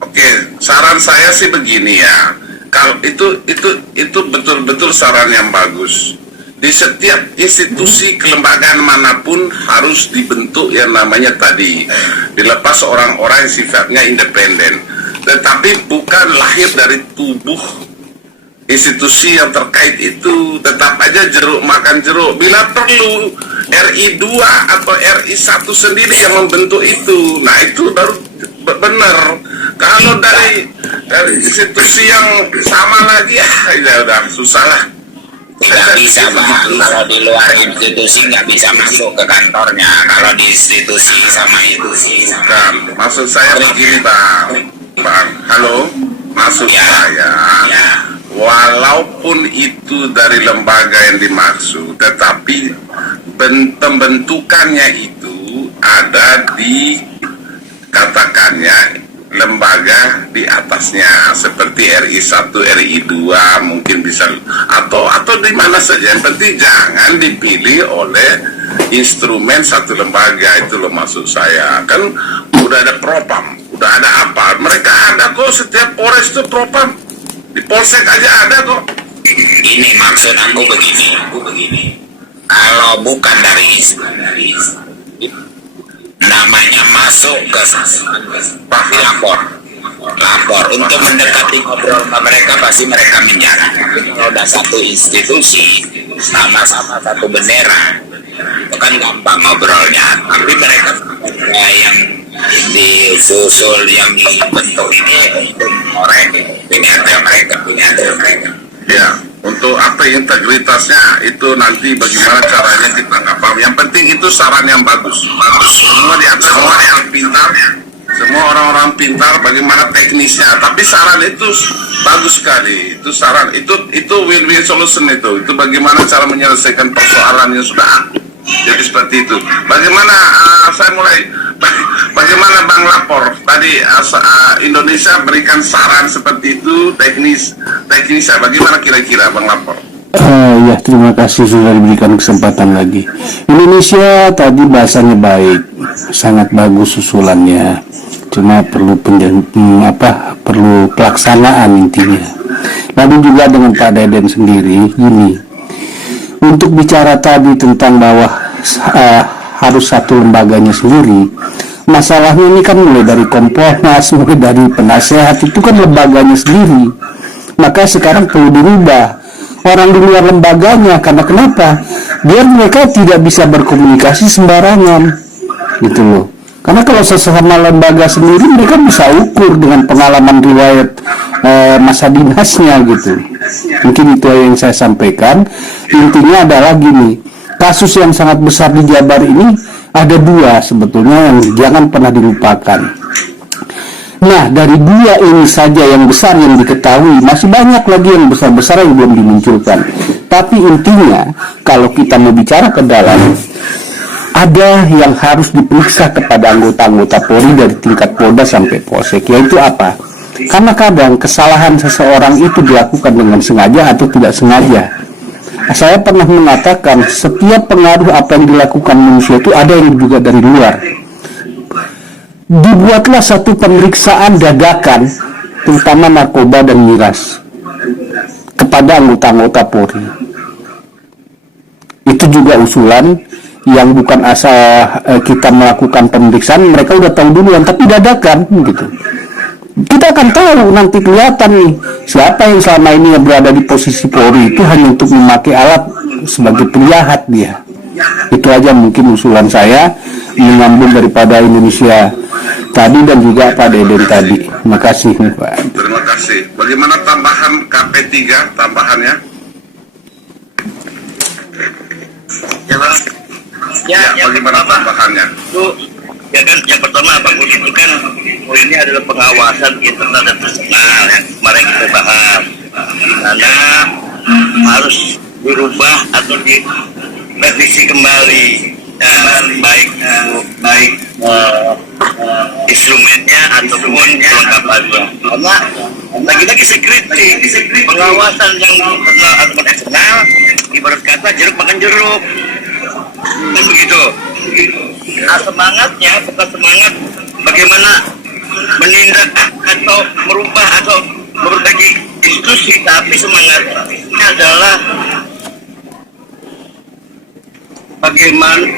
Oke, saran saya sih begini ya. Kalau itu betul-betul saran yang bagus. Di setiap institusi kelembagaan manapun harus dibentuk yang namanya tadi, dilepas orang-orang yang sifatnya independen, tetapi bukan lahir dari tubuh institusi yang terkait itu. Tetap aja jeruk makan jeruk. Bila perlu RI 2 atau RI 1 sendiri yang membentuk itu. Nah itu baru benar. Kalau dari institusi yang sama lagi ya udah susah lah. Nggak bisa Bang, kalau di luar institusi nggak bisa masuk ke kantornya. Kalau di institusi sama itu sih. Bukan, maksud saya begini bang, halo, maksud saya, walaupun itu dari lembaga yang dimaksud, tetapi pembentukannya itu ada di, katakannya, lembaga di atasnya seperti RI 1, RI 2 mungkin bisa atau di mana saja, yang penting jangan dipilih oleh instrumen satu lembaga. Itu loh maksud saya. Kan udah ada propam, udah ada apa, mereka ada kok, setiap Polres itu propam, di Polsek aja ada kok. Ini maksud aku begini. Kalau bukan dari namanya masuk ke lapor untuk mendekati ngobrol sama mereka, pasti mereka menjarah. Tapi kalau udah satu institusi sama-sama satu bendera, itu kan gampang ngobrolnya. Tapi mereka yang disusul, yang dibentuk ini untuk orang ini ada mereka. Ya, untuk apa integritasnya itu nanti bagaimana caranya kita nggak paham. Yang penting itu saran yang bagus. Semua di atas, semua yang pintar, semua orang-orang pintar bagaimana teknisnya. Tapi saran itu bagus sekali. Itu saran, itu win-win solution itu. Itu bagaimana cara menyelesaikan persoalan yang sudah akut. Jadi seperti itu. Bagaimana saya mulai? Bagaimana Bang lapor tadi Indonesia berikan saran seperti itu teknisnya bagaimana kira-kira Bang lapor? Ya, terima kasih sudah diberikan kesempatan lagi. Indonesia tadi bahasanya baik, sangat bagus usulannya. Cuma perlu perlu pelaksanaan intinya. Lalu juga dengan Pak Deden sendiri, gini. Untuk bicara tadi tentang bahwa harus satu lembaganya sendiri, masalahnya ini kan mulai dari Kompolnas, mulai dari penasehat, itu kan lembaganya sendiri. Maka sekarang perlu dirubah orang di luar lembaganya. Karena kenapa? Biar mereka tidak bisa berkomunikasi sembarangan, gitu loh. Karena kalau sesama lembaga sendiri, mereka bisa ukur dengan pengalaman riwayat masa dinasnya gitu. Mungkin itu yang saya sampaikan. Intinya adalah gini, kasus yang sangat besar di Jabar ini ada dua sebetulnya yang jangan pernah dilupakan. Nah, dari dua ini saja yang besar yang diketahui, masih banyak lagi yang besar-besar yang belum dimunculkan. Tapi intinya, kalau kita mau bicara ke dalam, ada yang harus diperiksa kepada anggota-anggota Polri dari tingkat Polda sampai Polsek, yaitu apa? Karena kadang kesalahan seseorang itu dilakukan dengan sengaja atau tidak sengaja. Saya pernah mengatakan setiap pengaruh apa yang dilakukan manusia itu ada yang juga dari luar. Dibuatlah satu pemeriksaan dadakan, terutama narkoba dan miras, kepada anggota-anggota Polri. Itu juga usulan yang bukan asal kita melakukan pemeriksaan, mereka udah tahu duluan, tapi dadakan gitu. Kita akan tahu nanti kelihatan nih siapa yang selama ini berada di posisi Polri itu hanya untuk memakai alat sebagai penjahat dia. Itu aja mungkin usulan saya, menyambung daripada Indonesia tadi dan juga Pak Deden tadi. Terima kasih Pak. Terima kasih. Bagaimana tambahan KP3 tambahannya? Ya Bang. Ya, bagaimana tambahannya? Itu ya kan, yang pertama Bang Budi itu kan ini adalah pengawasan internal dan eksternal yang kemarin kita bahas, di mana harus dirubah atau direvisi kembali baik instrumennya ataupun kelengkapannya. Karena lagi-lagi saya kritik pengawasan yang internal ataupun eksternal, ibarat kata jeruk makan jeruk, kan begitu. semangatnya bukan semangat bagaimana menindak atau merubah atau memperbaiki institusi, tapi semangatnya adalah bagaimana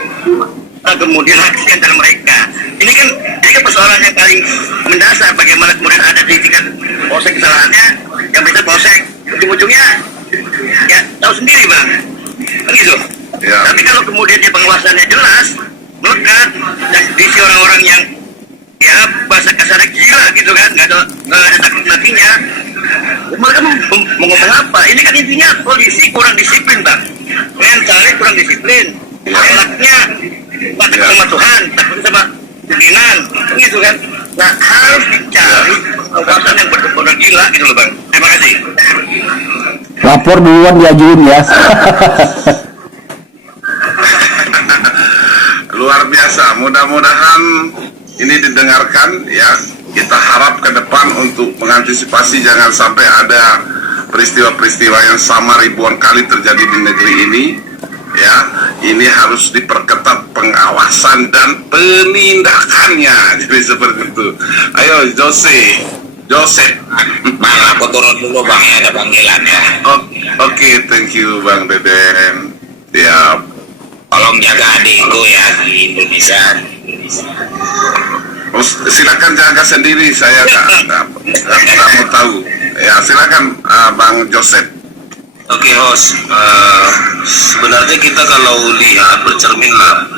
kemudian aksi antara mereka. Ini kan persoalan yang paling mendasar, bagaimana kemudian ada di tingkat polsek kesalahannya, yang bisa polsek ujung-ujungnya ya tahu sendiri bang, kan gitu. Ya. Tapi kalau kemudian dia penguasaannya jelas, melekat dan diisi orang-orang yang ya bahasa kasarnya gila gitu kan, nggak ada takut matinya, mereka mau ngomong apa? Ini kan intinya polisi kurang disiplin bang, mentalnya kurang disiplin, akhlaknya takut sama Tuhan, takut sama pimpinan, gitu kan. Nah harus dicari penguasaan yang benar-benar gila gitu loh bang. Terima kasih. Lapor duluan diajuin ya. Luar biasa, mudah-mudahan ini didengarkan ya. Kita harap ke depan untuk mengantisipasi jangan sampai ada peristiwa-peristiwa yang sama ribuan kali terjadi di negeri ini ya. Ini harus diperketat pengawasan dan penindakannya. Jadi seperti itu. Ayo Joseph. Bang, aku turun dulu bang ya, ada panggilan ya. Oke, thank you Bang Deden. Siap. Tolong jaga adikku ya di Indonesia. Oh, silakan jaga sendiri, saya nggak mau tahu. Ya silakan Bang Joseph. Oke host, sebenarnya kita kalau lihat bercerminlah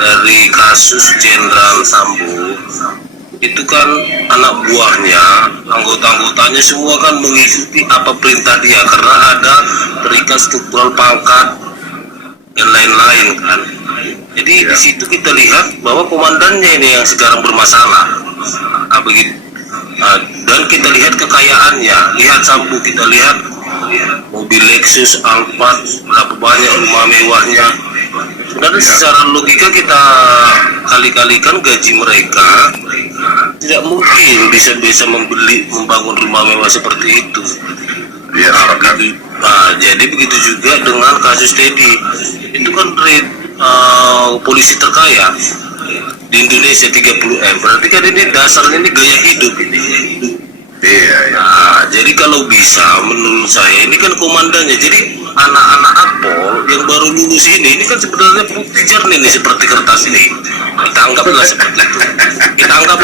dari kasus Jenderal Sambo, itu kan anak buahnya, anggota-anggotanya semua kan mengikuti apa perintah dia karena ada terikat struktural pangkat dan lain-lain kan. Jadi di situ kita lihat bahwa komandannya ini yang sekarang bermasalah. Begitu. Dan kita lihat kekayaannya, lihat Sambo, kita lihat mobil Lexus, Alphard, berapa banyak rumah mewahnya. Sebenarnya secara logika kita kali-kalikan gaji mereka, tidak mungkin bisa membangun rumah mewah seperti itu. Ya, Jadi begitu juga dengan kasus Teddy. Itu kan rate polisi terkaya di Indonesia 30M. Berarti kan ini dasarnya ini gaya hidup ini. Iya. Jadi kalau bisa menurut saya ini kan komandannya. Jadi anak-anak Akpol yang baru lulus ini kan sebenarnya putih jernih nih seperti kertas ini. Kita anggaplah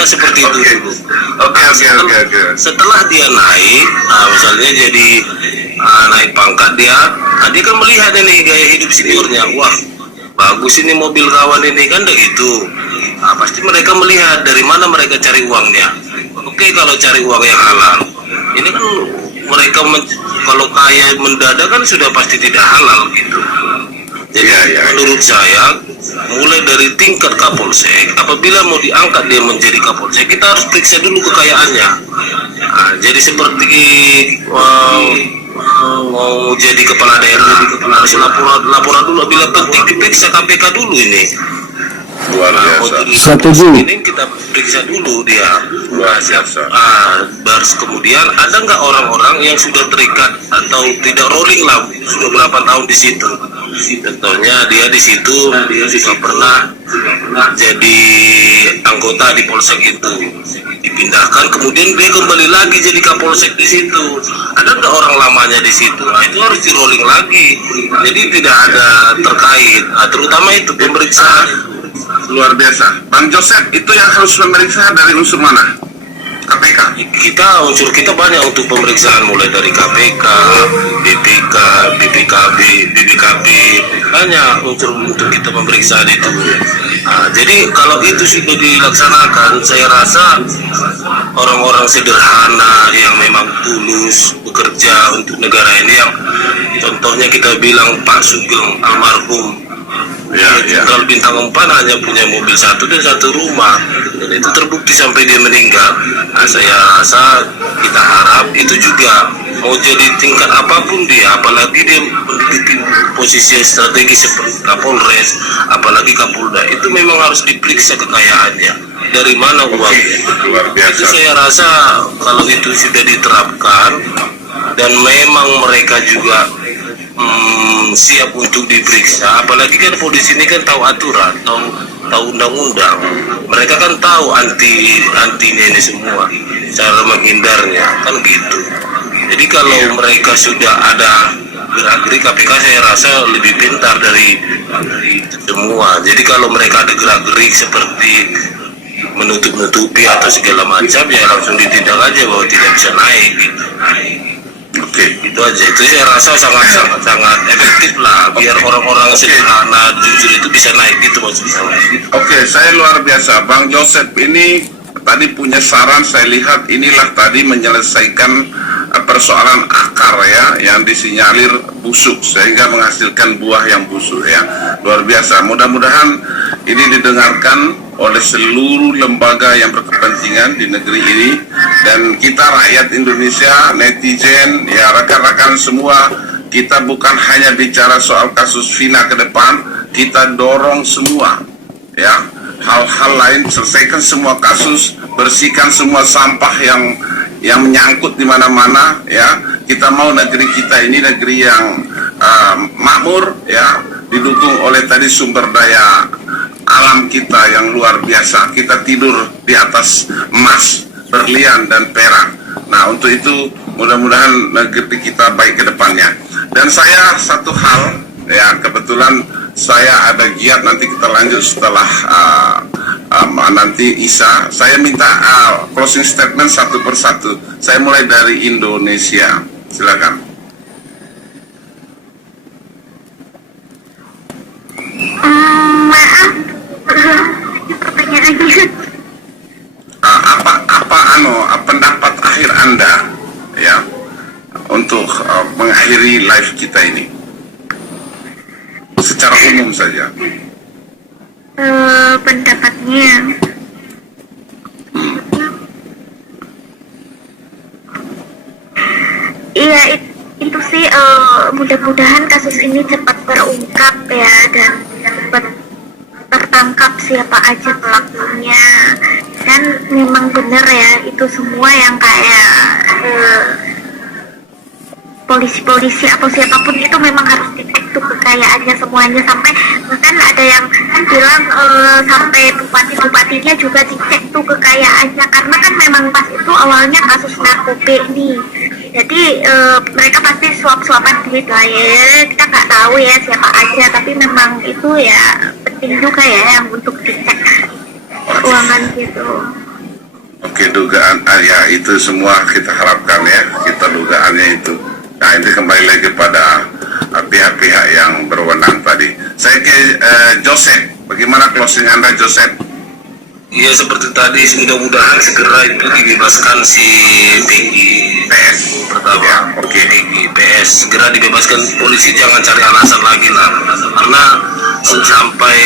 seperti itu. Dulu. Oke. Setelah dia naik, misalnya jadi naik pangkat dia kan melihat ini gaya hidup seniornya. Wah, bagus ini mobil kawan ini kan gitu. Pasti mereka melihat dari mana mereka cari uangnya. Oke, kalau cari uang yang halal, ini kan mereka kalau kaya mendadak kan sudah pasti tidak halal gitu. Jadi menurut saya mulai dari tingkat Kapolsek, apabila mau diangkat dia menjadi Kapolsek, kita harus periksa dulu kekayaannya. Jadi seperti mau jadi kepala daerah harus laporan dulu, bila penting diperiksa KPK dulu ini. Luar biasa. Setuju. Ini kita periksa dulu dia. Baru kemudian ada nggak orang-orang yang sudah terikat atau tidak rolling lah, sudah berapa tahun di situ. Contohnya dia di situ dia juga pernah jadi anggota di polsek itu, dipindahkan kemudian dia kembali lagi jadi kapolsek di situ. Ada nggak orang lamanya di situ? Itu harus di rolling lagi. Jadi tidak ada terkait, terutama itu pemeriksaan. Luar biasa. Bang Joseph, itu yang harus memeriksa dari unsur mana? KPK. Unsur kita banyak untuk pemeriksaan, mulai dari KPK, BPK, BPKB, banyak unsur untuk kita pemeriksaan itu. Jadi kalau itu sudah dilaksanakan, saya rasa orang-orang sederhana yang memang tulus bekerja untuk negara ini, yang contohnya kita bilang Pak Sugeng almarhum, Jenderal Bintang 4 hanya punya mobil satu dan satu rumah, dan itu terbukti sampai dia meninggal. Saya rasa kita harap itu juga mau jadi tingkat apapun dia, apalagi dia menduduki posisi yang strategis seperti Kapolres, apalagi Kapolda, itu memang harus diperiksa kekayaannya, dari mana uangnya. Luar biasa. Itu saya rasa kalau itu sudah diterapkan dan memang mereka juga siap untuk diperiksa. Apalagi kan polisi ini kan tahu aturan, tahu undang-undang. Mereka kan tahu antinya ini semua, cara menghindarnya kan gitu. Jadi kalau mereka sudah ada gerak-gerik, KPK saya rasa lebih pintar dari semua. Jadi kalau mereka ada gerak-gerik seperti menutup-nutupi atau segala macam, ya langsung ditindak aja bahwa tidak bisa naik. Oke. Itu aja. Itu saya rasa sangat efektif lah, biar orang-orang sederhana jujur itu bisa naik gitu maksud saya. Oke, saya luar biasa. Bang Joseph ini tadi punya saran, saya lihat inilah tadi menyelesaikan persoalan akar ya, yang disinyalir busuk sehingga menghasilkan buah yang busuk ya. Luar biasa. Mudah-mudahan ini didengarkan oleh seluruh lembaga yang berkepentingan di negeri ini, dan kita rakyat Indonesia, netizen, ya rekan-rekan semua, kita bukan hanya bicara soal kasus Vina ke depan, kita dorong semua ya, hal-hal lain, selesaikan semua kasus, bersihkan semua sampah yang menyangkut di mana-mana ya. Kita mau negeri kita ini negeri yang makmur ya, didukung oleh tadi sumber daya alam kita yang luar biasa. Kita tidur di atas emas, berlian dan perak. Nah, untuk itu mudah-mudahan negeri kita baik ke depannya. Dan saya satu hal ya, kebetulan saya ada giat, nanti kita lanjut setelah nanti Isa. Saya minta closing statement satu persatu. Saya mulai dari Indonesia. Silakan. Maaf, pertanyaannya. Apa pendapat akhir Anda ya untuk mengakhiri live kita ini secara umum saja? Pendapatnya iya, itu sih mudah-mudahan kasus ini cepat terungkap ya, dan cepat tertangkap siapa aja pelakunya. Dan memang benar ya, itu semua yang kayak polisi-polisi atau siapapun itu memang harus dicek tuh kekayaannya semuanya, sampai bahkan ada yang bilang sampai bupati-bupatinya juga dicek tuh kekayaannya, karena kan memang pas itu awalnya kasus narkoba nih. Jadi mereka pasti suap-suapan duit lah ya, kita nggak tahu ya siapa aja, tapi memang itu ya penting juga ya yang untuk dicek keuangan gitu. Oke, dugaan ya itu semua kita harapkan ya, kita dugaannya itu. Nah, ini kembali lagi pada pihak-pihak yang berwenang tadi. Saya ke Joseph, bagaimana closing Anda Joseph? Iya, seperti tadi, mudah-mudahan segera itu dibebaskan si Peggy PS pertama. Ya, oke. Peggy PS segera dibebaskan, polisi jangan cari alasan lagi lah, karena sampai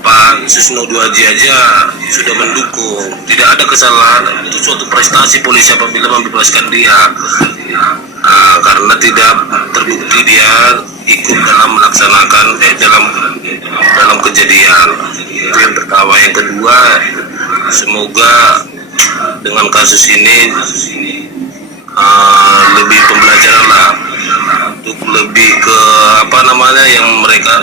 Pak Susno Duaji aja sudah mendukung, tidak ada kesalahan. Itu suatu prestasi polisi apabila membebaskan dia, karena tidak terbukti dia ikut dalam melaksanakan dalam kejadian. Itu yang pertama. Yang kedua, semoga dengan kasus ini lebih pembelajaran lah, untuk lebih ke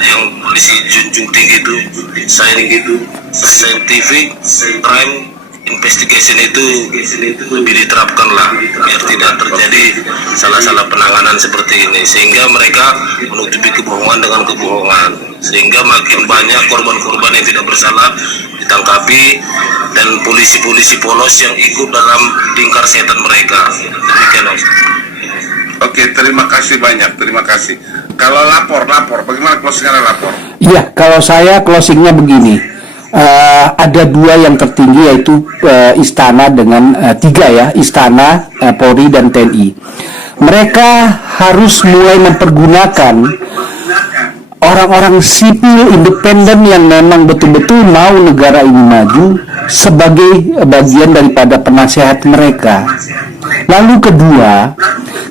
yang polisi junjung tinggi itu, scientific crime investigation itu lebih diterapkan lah, biar tidak terjadi salah-salah penanganan seperti ini, sehingga mereka menutupi kebohongan dengan kebohongan, sehingga makin banyak korban-korban yang tidak bersalah ditangkapi, dan polisi-polisi polos yang ikut dalam lingkar setan mereka. Demikian, Mas. Oke, terima kasih banyak, terima kasih. Kalau lapor, bagaimana closingnya lapor? Iya, kalau saya closingnya begini. Ada dua yang tertinggi, yaitu Istana dengan tiga ya, Istana, Polri dan TNI. Mereka harus mulai mempergunakan orang-orang sipil independen yang memang betul-betul mau negara ini maju sebagai bagian daripada penasehat mereka. Lalu kedua,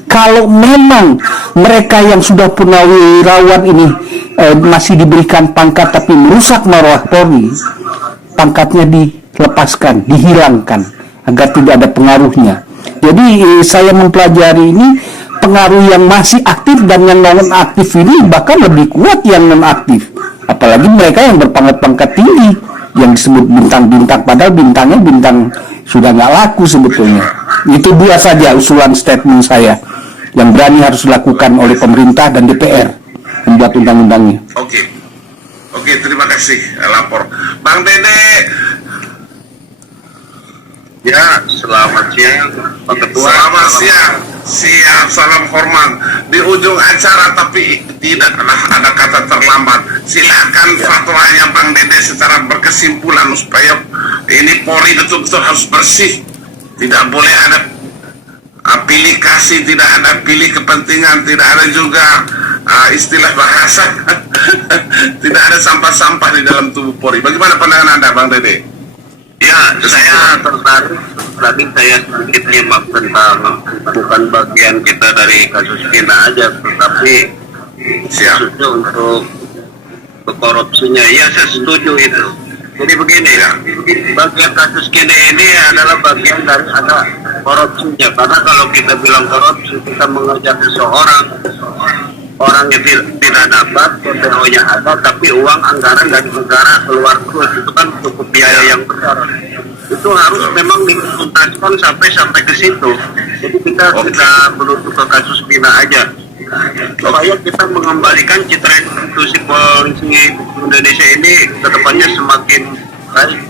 kalau memang mereka yang sudah purnawirawan ini masih diberikan pangkat tapi merusak marwah Polri, pangkatnya dilepaskan, dihilangkan agar tidak ada pengaruhnya. Jadi saya mempelajari ini, pengaruh yang masih aktif dan yang non aktif ini bahkan lebih kuat yang non aktif, apalagi mereka yang berpangkat-pangkat tinggi yang disebut bintang-bintang, padahal bintangnya bintang sudah nggak laku sebetulnya. Itu dua saja usulan statement saya yang berani harus dilakukan oleh pemerintah dan DPR membuat undang-undangnya. Oke, terima kasih lapor. Bang Dede. Ya, selamat siang Pak Ketua. Selamat siang. Siap, salam hormat. Di ujung acara tapi tidaklah ada kata terlambat. Silakan fatwanya Bang Dede secara berkesimpulan supaya ini Polri betul-betul harus bersih. Tidak boleh ada pilih kasih, tidak ada pilih kepentingan, tidak ada juga istilah bahasa tidak ada sampah-sampah di dalam tubuh Polri. Bagaimana pandangan Anda Bang Dede? Ya, saya tertarik tadi saya sedikit nyimak tentang bukan bagian kita dari kasus Kina aja, tetapi khususnya untuk korupsinya. Ya, saya setuju itu. Jadi begini ya, bagian kasus Kina ini adalah bagian dari ada korupsinya. Karena kalau kita bilang korupsi, kita mengejar seseorang, orangnya tidak dapat, PPO-nya ada, tapi uang anggaran dari negara keluar terus, itu kan cukup biaya yang besar. Itu harus memang dituntaskan sampai ke situ. Jadi kita tidak menutup ke kasus Kina aja, supaya kita mengembalikan citra institusi polisi Indonesia ini ke depannya semakin baik.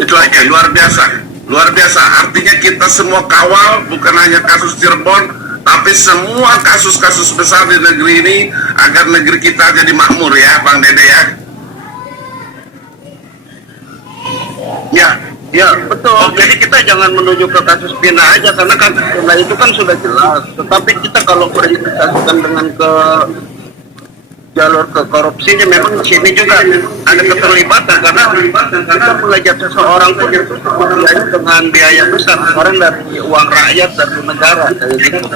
Itu aja, luar biasa. Artinya kita semua kawal, bukan hanya kasus Cirebon, tapi semua kasus-kasus besar di negeri ini agar negeri kita jadi makmur ya Bang Dede ya. Ya betul. Jadi kita jangan menuju ke kasus Pina aja, karena kasus Pina itu kan sudah jelas. Tetapi kita kalau berinvestasikan dengan ke jalur ke korupsinya, memang di sini juga ada keterlibatan, karena kita mengejar seseorang pun itu biayanya dengan biaya besar, orang dari uang rakyat, dari negara kayak gitu.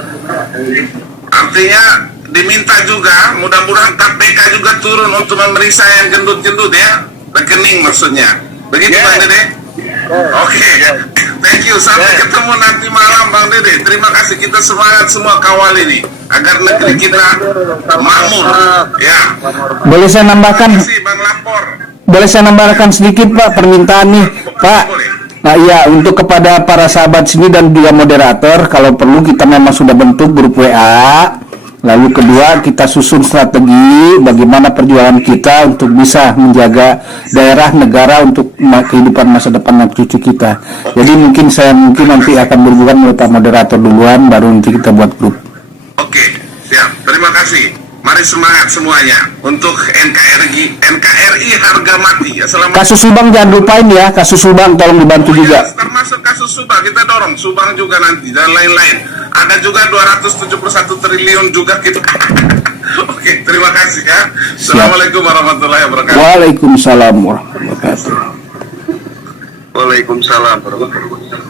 Artinya diminta juga, mudah-mudahan KPK juga turun untuk memeriksa yang gendut-gendut ya, rekening maksudnya. Begitu Bang Dede? Oke. Thank you, sampai ketemu nanti malam Bang Dede. Terima kasih, kita semangat semua kawal ini agar negeri kita makmur. Ya. Boleh saya nambahkan? Terima kasih Bang Lapor. Boleh saya nambahkan sedikit Pak permintaan nih Pak? Nah iya, untuk kepada para sahabat sini dan juga moderator, kalau perlu kita memang sudah bentuk grup WA. Lalu kedua, kita susun strategi bagaimana perjuangan kita untuk bisa menjaga daerah, negara untuk kehidupan masa depan anak cucu kita. Jadi mungkin nanti akan berhubungan dengan Pak moderator duluan, baru nanti kita buat grup. Oke, siap. Terima kasih. Mari semangat semuanya untuk NKRI harga mati. Assalamualaikum. Kasus Subang jangan lupain ya, kasus Subang tolong dibantu juga. Termasuk kasus Subang, kita dorong Subang juga nanti dan lain-lain. Ada juga 271 triliun juga kita. Oke, terima kasih ya. Assalamualaikum warahmatullahi wabarakatuh. Waalaikumsalam warahmatullahi wabarakatuh. Waalaikumsalam warahmatullahi wabarakatuh.